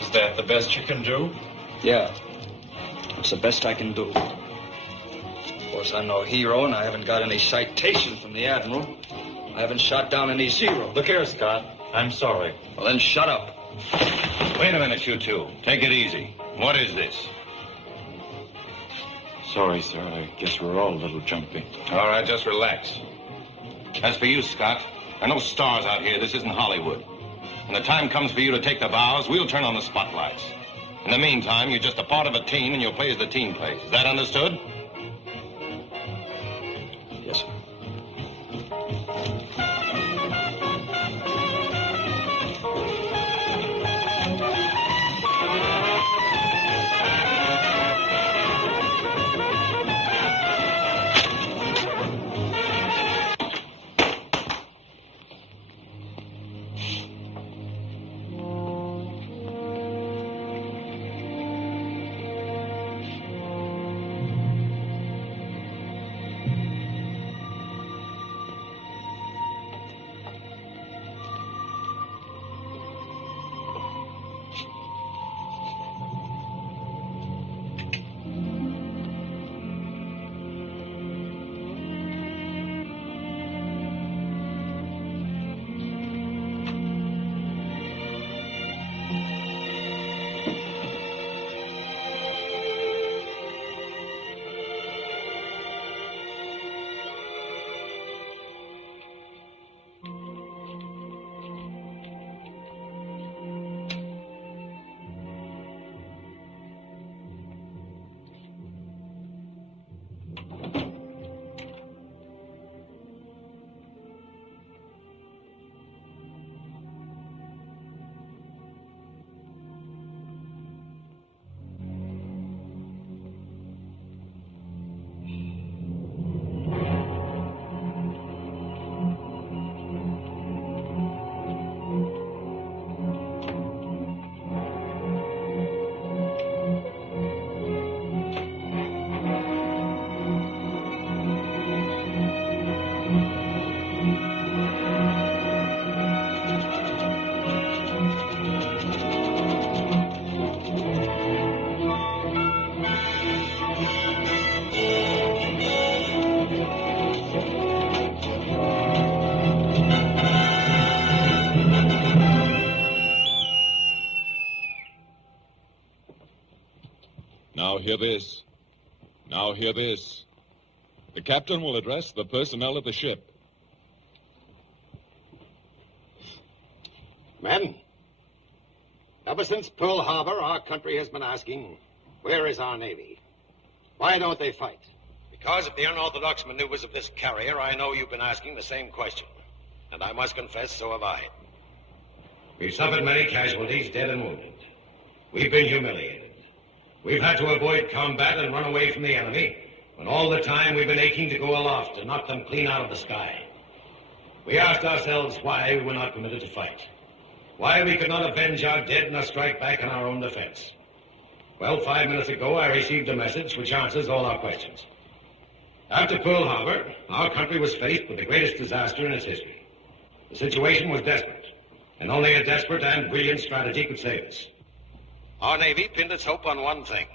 Is that the best you can do? Yeah. It's the best I can do. Of course, I'm no hero, and I haven't got any citation from the Admiral. I haven't shot down any Zeros. Look here, Scott. I'm sorry. Well, then shut up. Wait a minute, you two. Take it easy. What is this? Sorry, sir. I guess we're all a little jumpy. All right, just relax. As for you, Scott, there are no stars out here. This isn't Hollywood. When the time comes for you to take the bows, we'll turn on the spotlights. In the meantime, you're just a part of a team, and you'll play as the team plays. Is that understood? Yes, sir. Now hear this. Now hear this. The captain will address the personnel of the ship. Men, ever since Pearl Harbor, our country has been asking, where is our Navy? Why don't they fight? Because of the unorthodox maneuvers of this carrier, I know you've been asking the same question. And I must confess, so have I. We've suffered many casualties, dead and wounded. We've been humiliated. We've had to avoid combat and run away from the enemy, when all the time we've been aching to go aloft and knock them clean out of the sky. We asked ourselves why we were not permitted to fight. Why we could not avenge our dead in a strike back in our own defense. Well, 5 minutes ago, I received a message which answers all our questions. After Pearl Harbor, our country was faced with the greatest disaster in its history. The situation was desperate, and only a desperate and brilliant strategy could save us. Our Navy pinned its hope on one thing,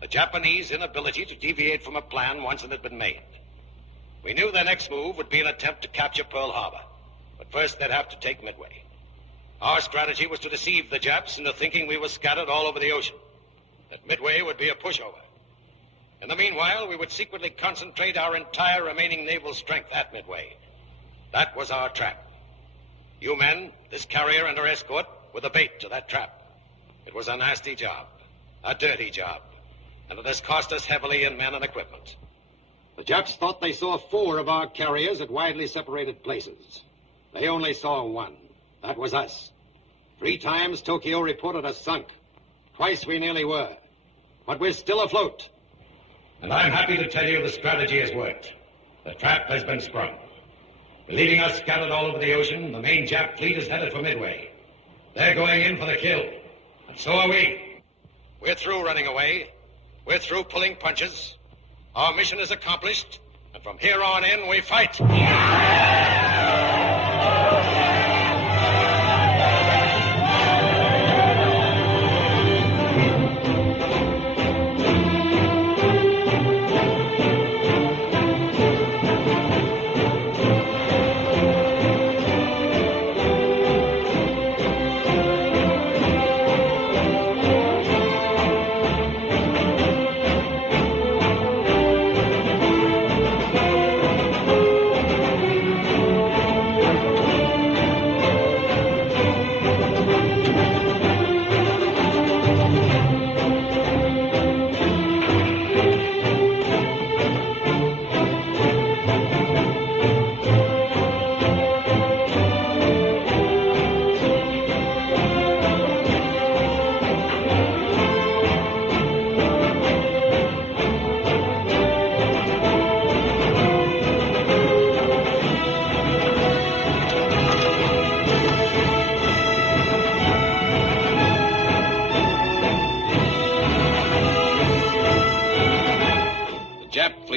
the Japanese inability to deviate from a plan once it had been made. We knew their next move would be an attempt to capture Pearl Harbor, but first they'd have to take Midway. Our strategy was to deceive the Japs into thinking we were scattered all over the ocean, that Midway would be a pushover. In the meanwhile, we would secretly concentrate our entire remaining naval strength at Midway. That was our trap. You men, this carrier and her escort, were the bait to that trap. It was a nasty job, a dirty job, and it has cost us heavily in men and equipment. The Japs thought they saw 4 of our carriers at widely separated places. They only saw one. That was us. 3 times Tokyo reported us sunk. Twice we nearly were. But we're still afloat. And I'm happy to tell you the strategy has worked. The trap has been sprung. Leaving us scattered all over the ocean, the main Jap fleet is headed for Midway. They're going in for the kill. And so are we. We're through running away. We're through pulling punches. Our mission is accomplished. And from here on in, we fight.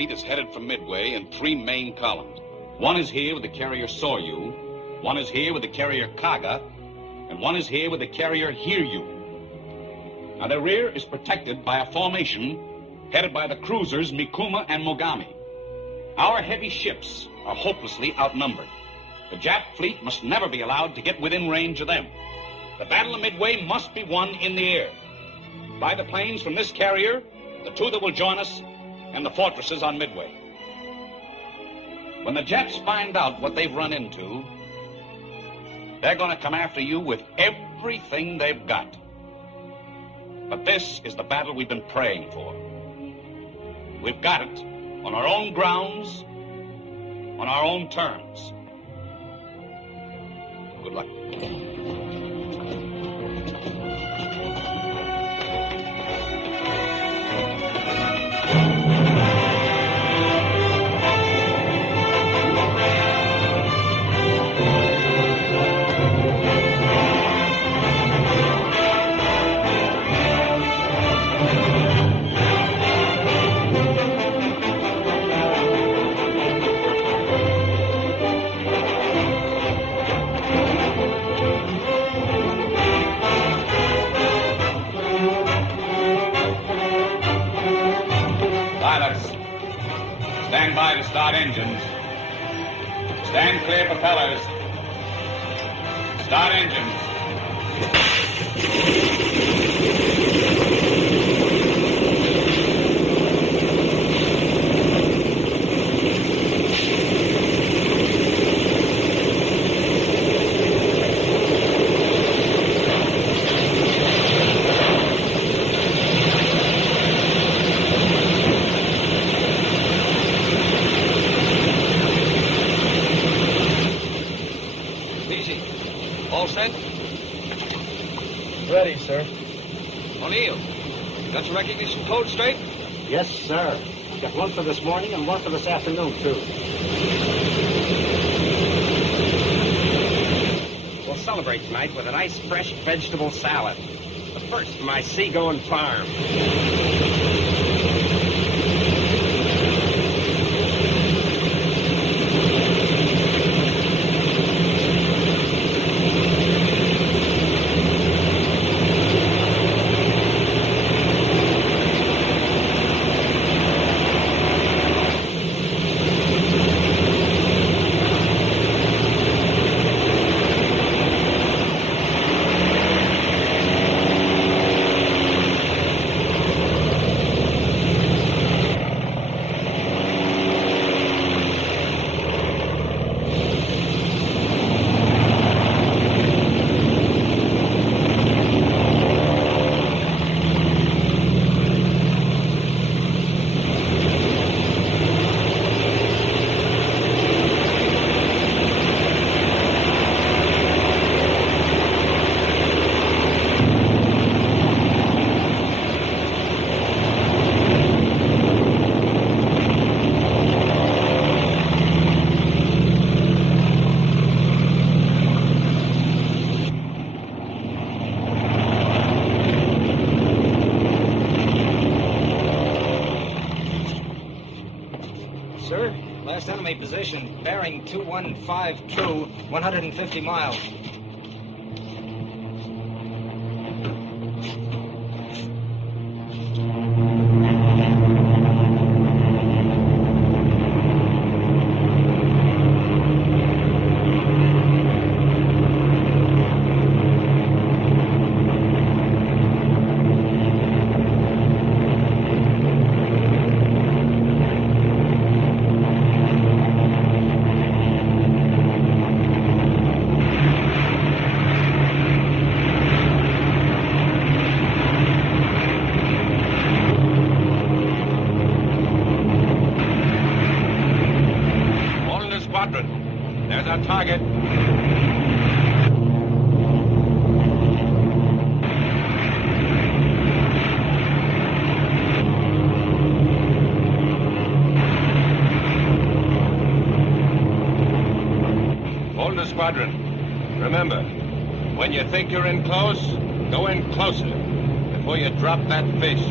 Is headed for Midway in 3 main columns. One is here with the carrier Soryu, one is here with the carrier Kaga, and one is here with the carrier Hiryu. Now, their rear is protected by a formation headed by the cruisers Mikuma and Mogami. Our heavy ships are hopelessly outnumbered. The Jap fleet must never be allowed to get within range of them. The Battle of Midway must be won in the air. By the planes from this carrier, the 2 that will join us, and the fortresses on Midway. When the Japs find out what they've run into, they're going to come after you with everything they've got. But this is the battle we've been praying for. We've got it on our own grounds, on our own terms. Good luck. Stand by to start engines. Stand clear propellers. Start engines. All set? Ready, sir. O'Neill, got your recognition code straight? Yes, sir. Got one for this morning and one for this afternoon, too. We'll celebrate tonight with a nice fresh vegetable salad. The first from my seagoing farm. West enemy position, bearing 215 true, 150 miles. There's our target. Hold the squadron. Remember, when you think you're in close, go in closer before you drop that fish.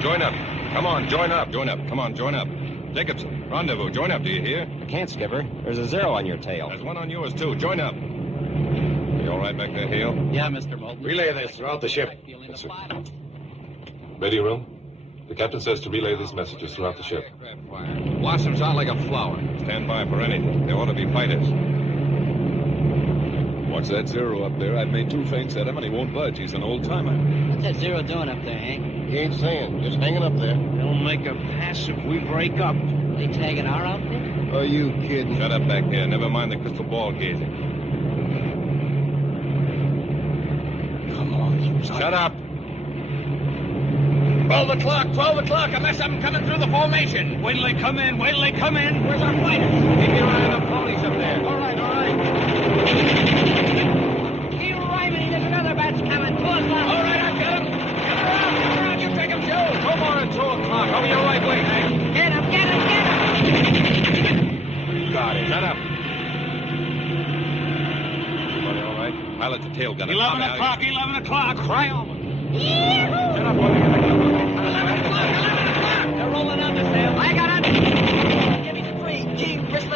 Join up. Come on, join up. Join up. Come on, join up. Jacobson, rendezvous. Join up, do you hear? I can't, Skipper. There's a 0 on your tail. There's one on yours, too. Join up. You all right back there, Hale? Yeah, Mr. Moulton. Relay this throughout the ship. Yes, sir. Radio room. The captain says to relay these messages throughout the ship. Blossoms out like a flower. Stand by for anything. There ought to be fighters. Watch that 0 up there. I've made 2 feints at him, and he won't budge. He's an old-timer. What's that 0 doing up there, Hank? He ain't saying. Just hanging up there. They'll make a pass if we break up. They tagging our outfit? Are you kidding? Shut up back here. Never mind the crystal ball gazing. Come on, you Shut up. 12 o'clock, 12 o'clock. I mess something coming through the formation. Wait till they come in, wait till they come in. Where's our fighters? Keep your eye on the ponies up there. All right, all right. Keep rhyming. There's another batch coming. 2 o'clock. All right, I've got him. Get around, you take him, Joe. No more than 2 o'clock. Over your right way, Hank. Get him, get him, get him. Got it. Shut up. Everybody all right? Pilot's a tail gunner. 11 o'clock, 11 o'clock. Cry over. Shut up, boy. 11 o'clock. They're rolling out the sail. I got it. Give me the free. Gee, wrist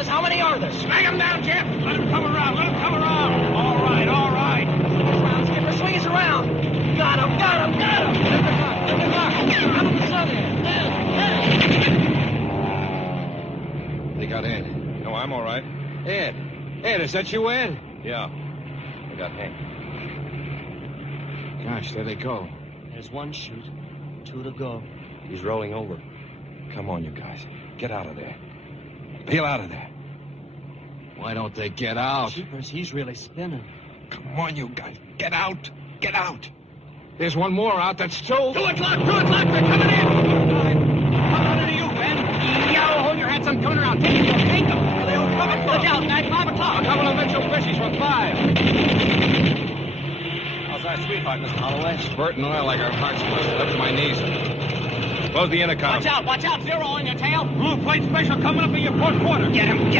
Ed, is that you, Ed? Yeah. I got Hank. Gosh, there they go. There's one chute, 2 to go. He's rolling over. Come on, you guys. Get out of there. Peel out of there. Why don't they get out? Jeepers, he's really spinning. Come on, you guys. Get out. Get out. There's one more out that's still... 2 o'clock, they're coming in. Come on to you, Ben. Yo, hold your hats, I'm coming around. Take them. They all come. Look out, Mac, 5 o'clock. A couple of Mitchell fishies for 5. How's that sweetheart, Mr. Holloway? Spurting oil like her heart's busted up to my knees. Close the intercom. Watch out, 0 on your tail. Blue plate special coming up in your 4th quarter. Get him.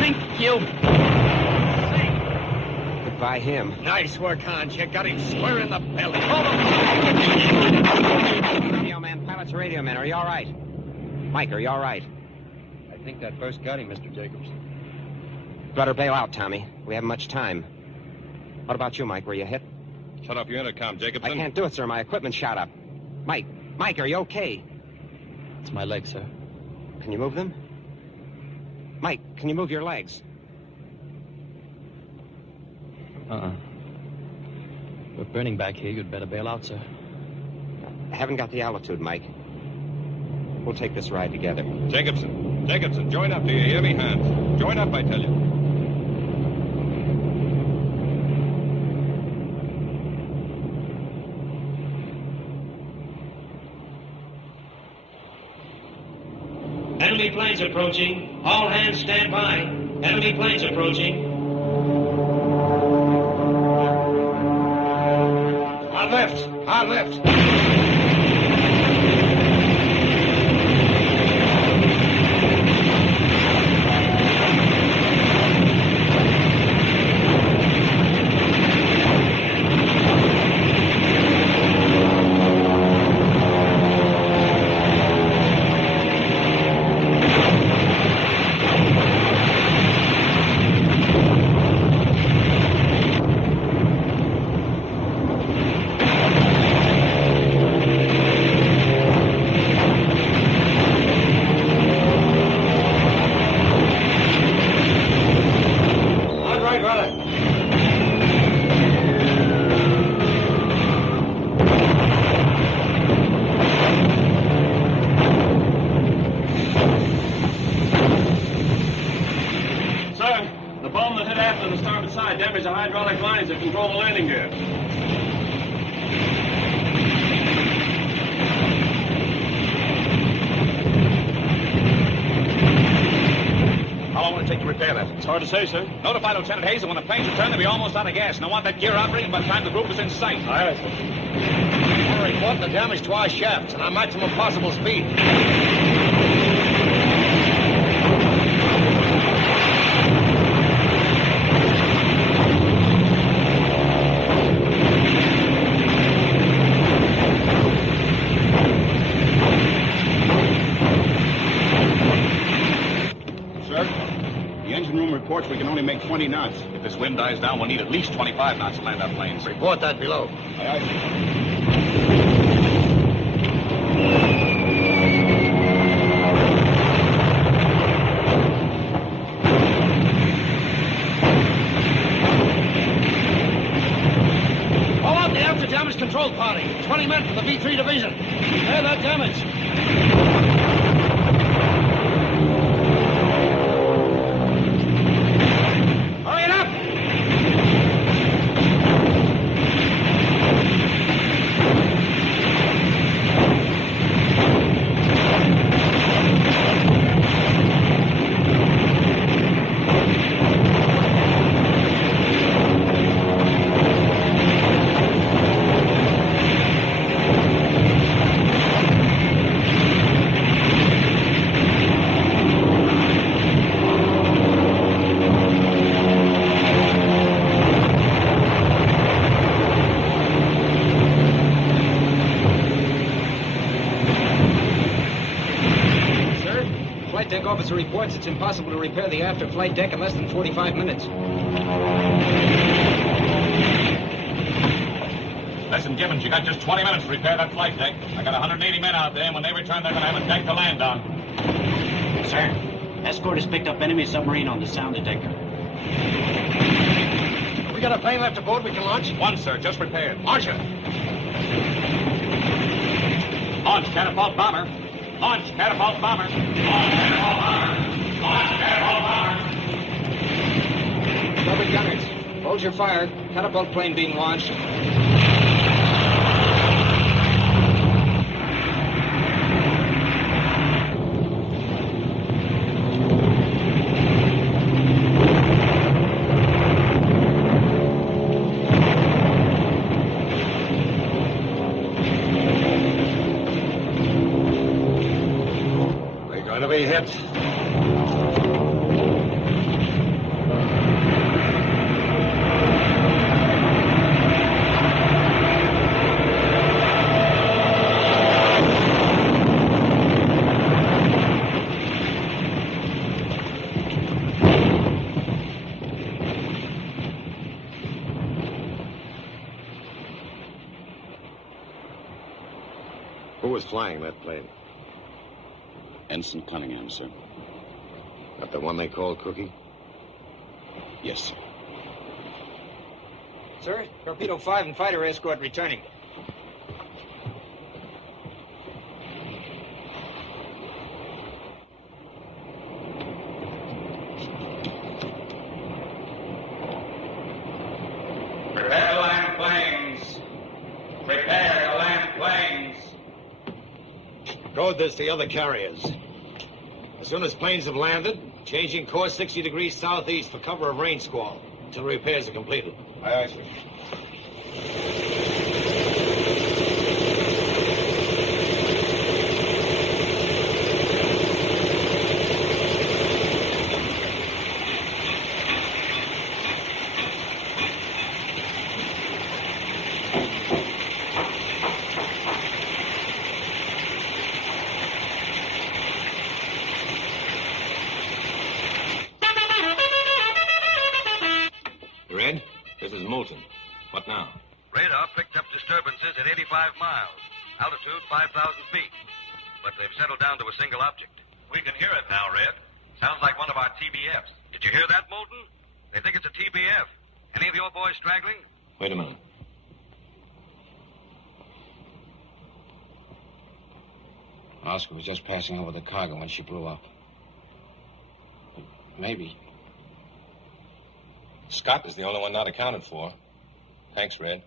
Thank you. By him. Nice work, Hans. You got him square in the belly. Radio man, pilot's radio man. Are you all right? Mike, are you all right? I think that burst got him, Mr. Jacobs. Better bail out, Tommy. We haven't much time. What about you, Mike? Were you hit? Shut up your intercom, Jacobson. I can't do it, sir. My equipment's shot up. Mike, are you okay? It's my leg, sir. Can you move them? Mike, can you move your legs? We're burning back here. You'd better bail out, sir. I haven't got the altitude, Mike. We'll take this ride together. Jacobson, join up. Do you hear me, Hans? Join up, I tell you. Enemy planes approaching. All hands stand by. Enemy planes approaching. On left. Hard to say, sir. Notify Lieutenant Hayes that when the planes return, they'll be almost out of gas, and I want that gear operating by the time the group is in sight. Aye, sir. We're reporting the damage to our shafts and our maximum possible speed. Reports we can only make 20 knots. If this wind dies down, we'll need at least 25 knots to land our planes. Report that below. Aye, aye. Call out the after damage control party. 20 men from the B-3 division. Repair that damage. Officer reports it's impossible to repair the after flight deck in less than 45 minutes. Listen, Gibbons, you got just 20 minutes to repair that flight deck. I got 180 men out there, and when they return, they're going to have a deck to land on. Sir, Escort has picked up enemy submarine on the sound detector. We got a plane left aboard we can launch? One, sir, just repaired. Launch it. Launch catapult bomber. Launch catapult bomber. Launch catapult bomber. Launch catapult bomber. Starboard gunners, hold your fire. Catapult plane being launched. We're going to be hit. Who was flying that plane? Ensign Cunningham, sir. Not the one they called Cookie? Yes, sir. Sir, Torpedo 5 and fighter escort returning. Prepare to land planes. Prepare to land planes. Code this to the other carriers. As soon as planes have landed, changing course 60 degrees southeast for cover of rain squall until repairs are completed. Aye, aye, sir. Red, this is Moulton. What now? Radar picked up disturbances at 85 miles, altitude 5,000 feet. But they've settled down to a single object. We can hear it now, Red. Sounds like one of our TBFs. Did you hear that, Moulton? They think it's a TBF. Any of your boys straggling? Wait a minute. Oscar was just passing over the cargo when she blew up. But maybe. Scott is the only one not accounted for. Thanks, Red.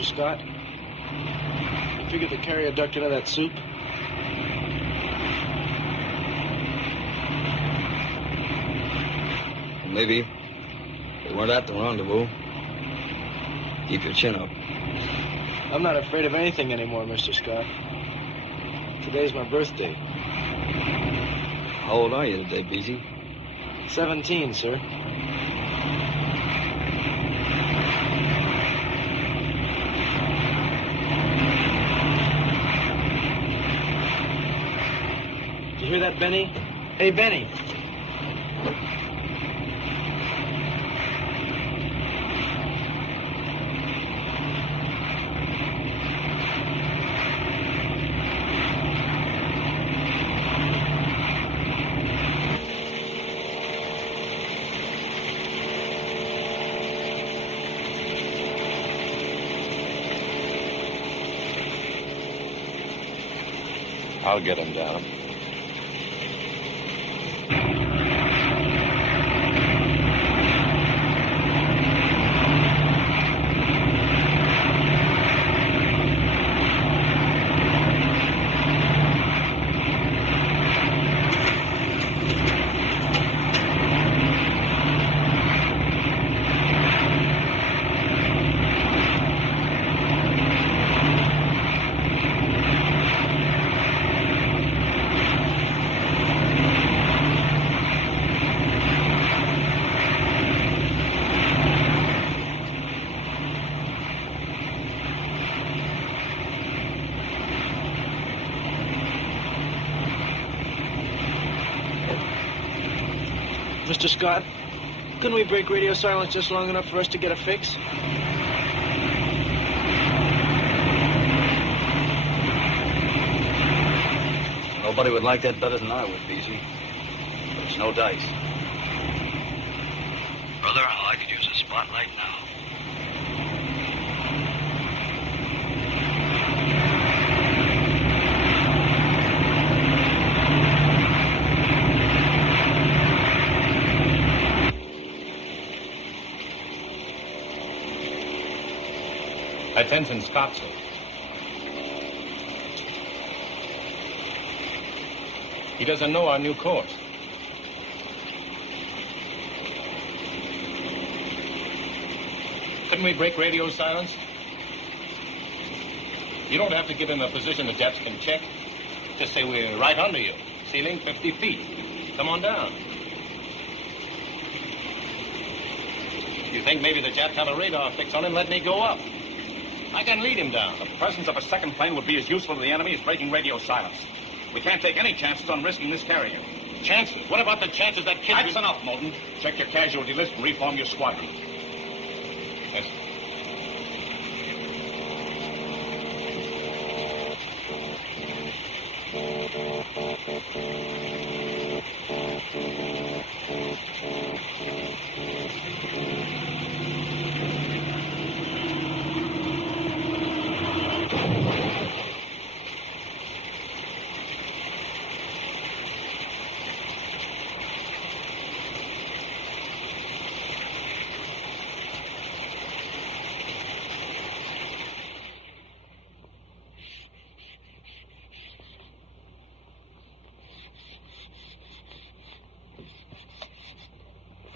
Scott? You figured the carrier ducked into that soup? Maybe. They weren't at the rendezvous. Keep your chin up. I'm not afraid of anything anymore, Mr. Scott. Today's my birthday. How old are you today, Beezy? 17, sir. Did you hear that, Benny? Hey, Benny. I'll get him down. Mr. Scott? Couldn't we break radio silence just long enough for us to get a fix? Nobody would like that better than I would, Beezy. But it's no dice. Brother, I could use a spotlight now. Attention, Scottsdale. He doesn't know our new course. Couldn't we break radio silence? You don't have to give him a position the Japs can check. Just say we're right under you. Ceiling 50 feet. Come on down. You think maybe the Japs have a radar fix on him? Let me go up. I can lead him down. The presence of a second plane would be as useful to the enemy as breaking radio silence. We can't take any chances on risking this carrier. Chances? What about the chances that kid... That's enough, Moulton. Check your casualty list and reform your squadron. Yes.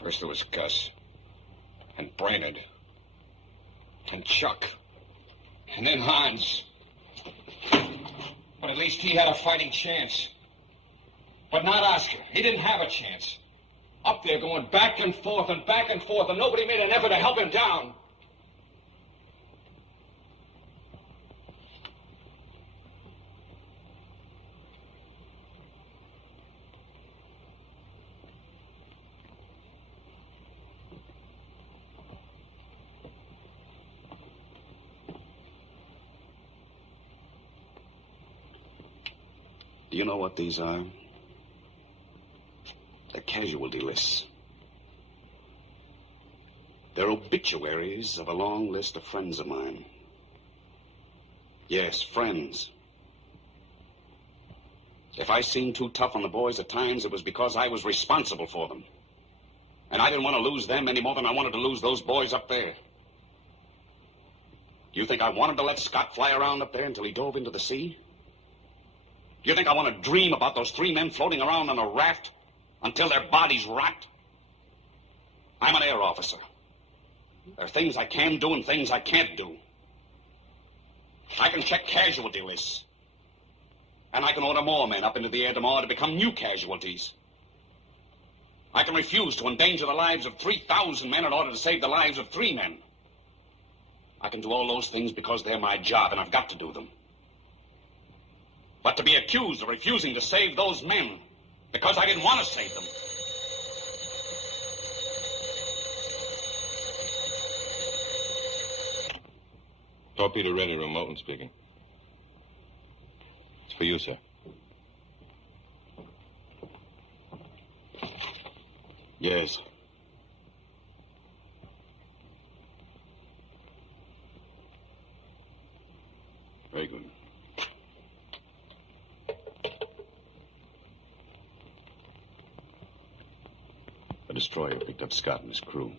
First there was Gus, and Brainerd, and Chuck, and then Hans. But at least he had a fighting chance. But not Oscar. He didn't have a chance. Up there going back and forth, and nobody made an effort to help him down. Do you know what these are? They're casualty lists. They're obituaries of a long list of friends of mine. Yes, friends. If I seemed too tough on the boys at times, it was because I was responsible for them. And I didn't want to lose them any more than I wanted to lose those boys up there. Do you think I wanted to let Scott fly around up there until he dove into the sea? Do you think I want to dream about those three men floating around on a raft until their bodies rot? I'm an air officer. There are things I can do and things I can't do. I can check casualty lists. And I can order more men up into the air tomorrow to become new casualties. I can refuse to endanger the lives of 3,000 men in order to save the lives of 3 men. I can do all those things because they're my job, and I've got to do them. But to be accused of refusing to save those men because I didn't want to save them. Torpedo ready room, Moulton speaking. It's for you, sir. Yes. Very good. The destroyer picked up Scott and his crew.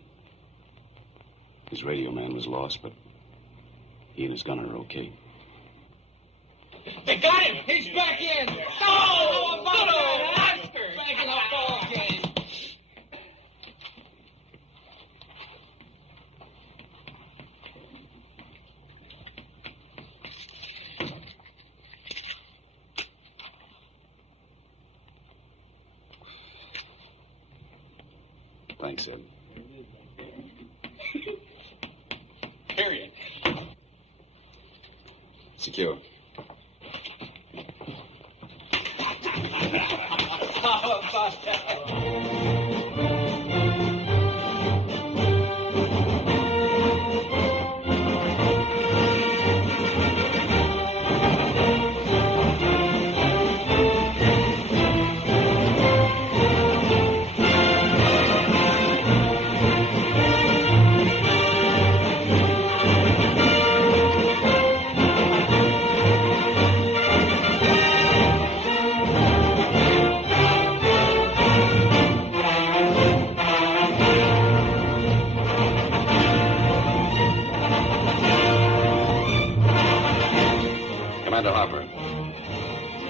His radio man was lost, but he and his gunner are okay. They got him! He's back in! Oh, about that, Oscar! Back in the ball game. Thanks, Ed. Period. Secure. How about that?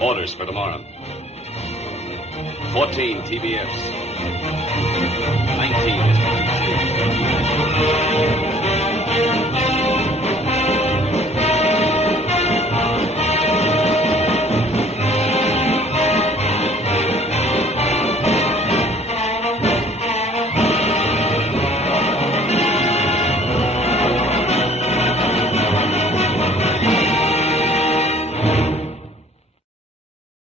Orders for tomorrow. 14 TBFs. 19 SPG.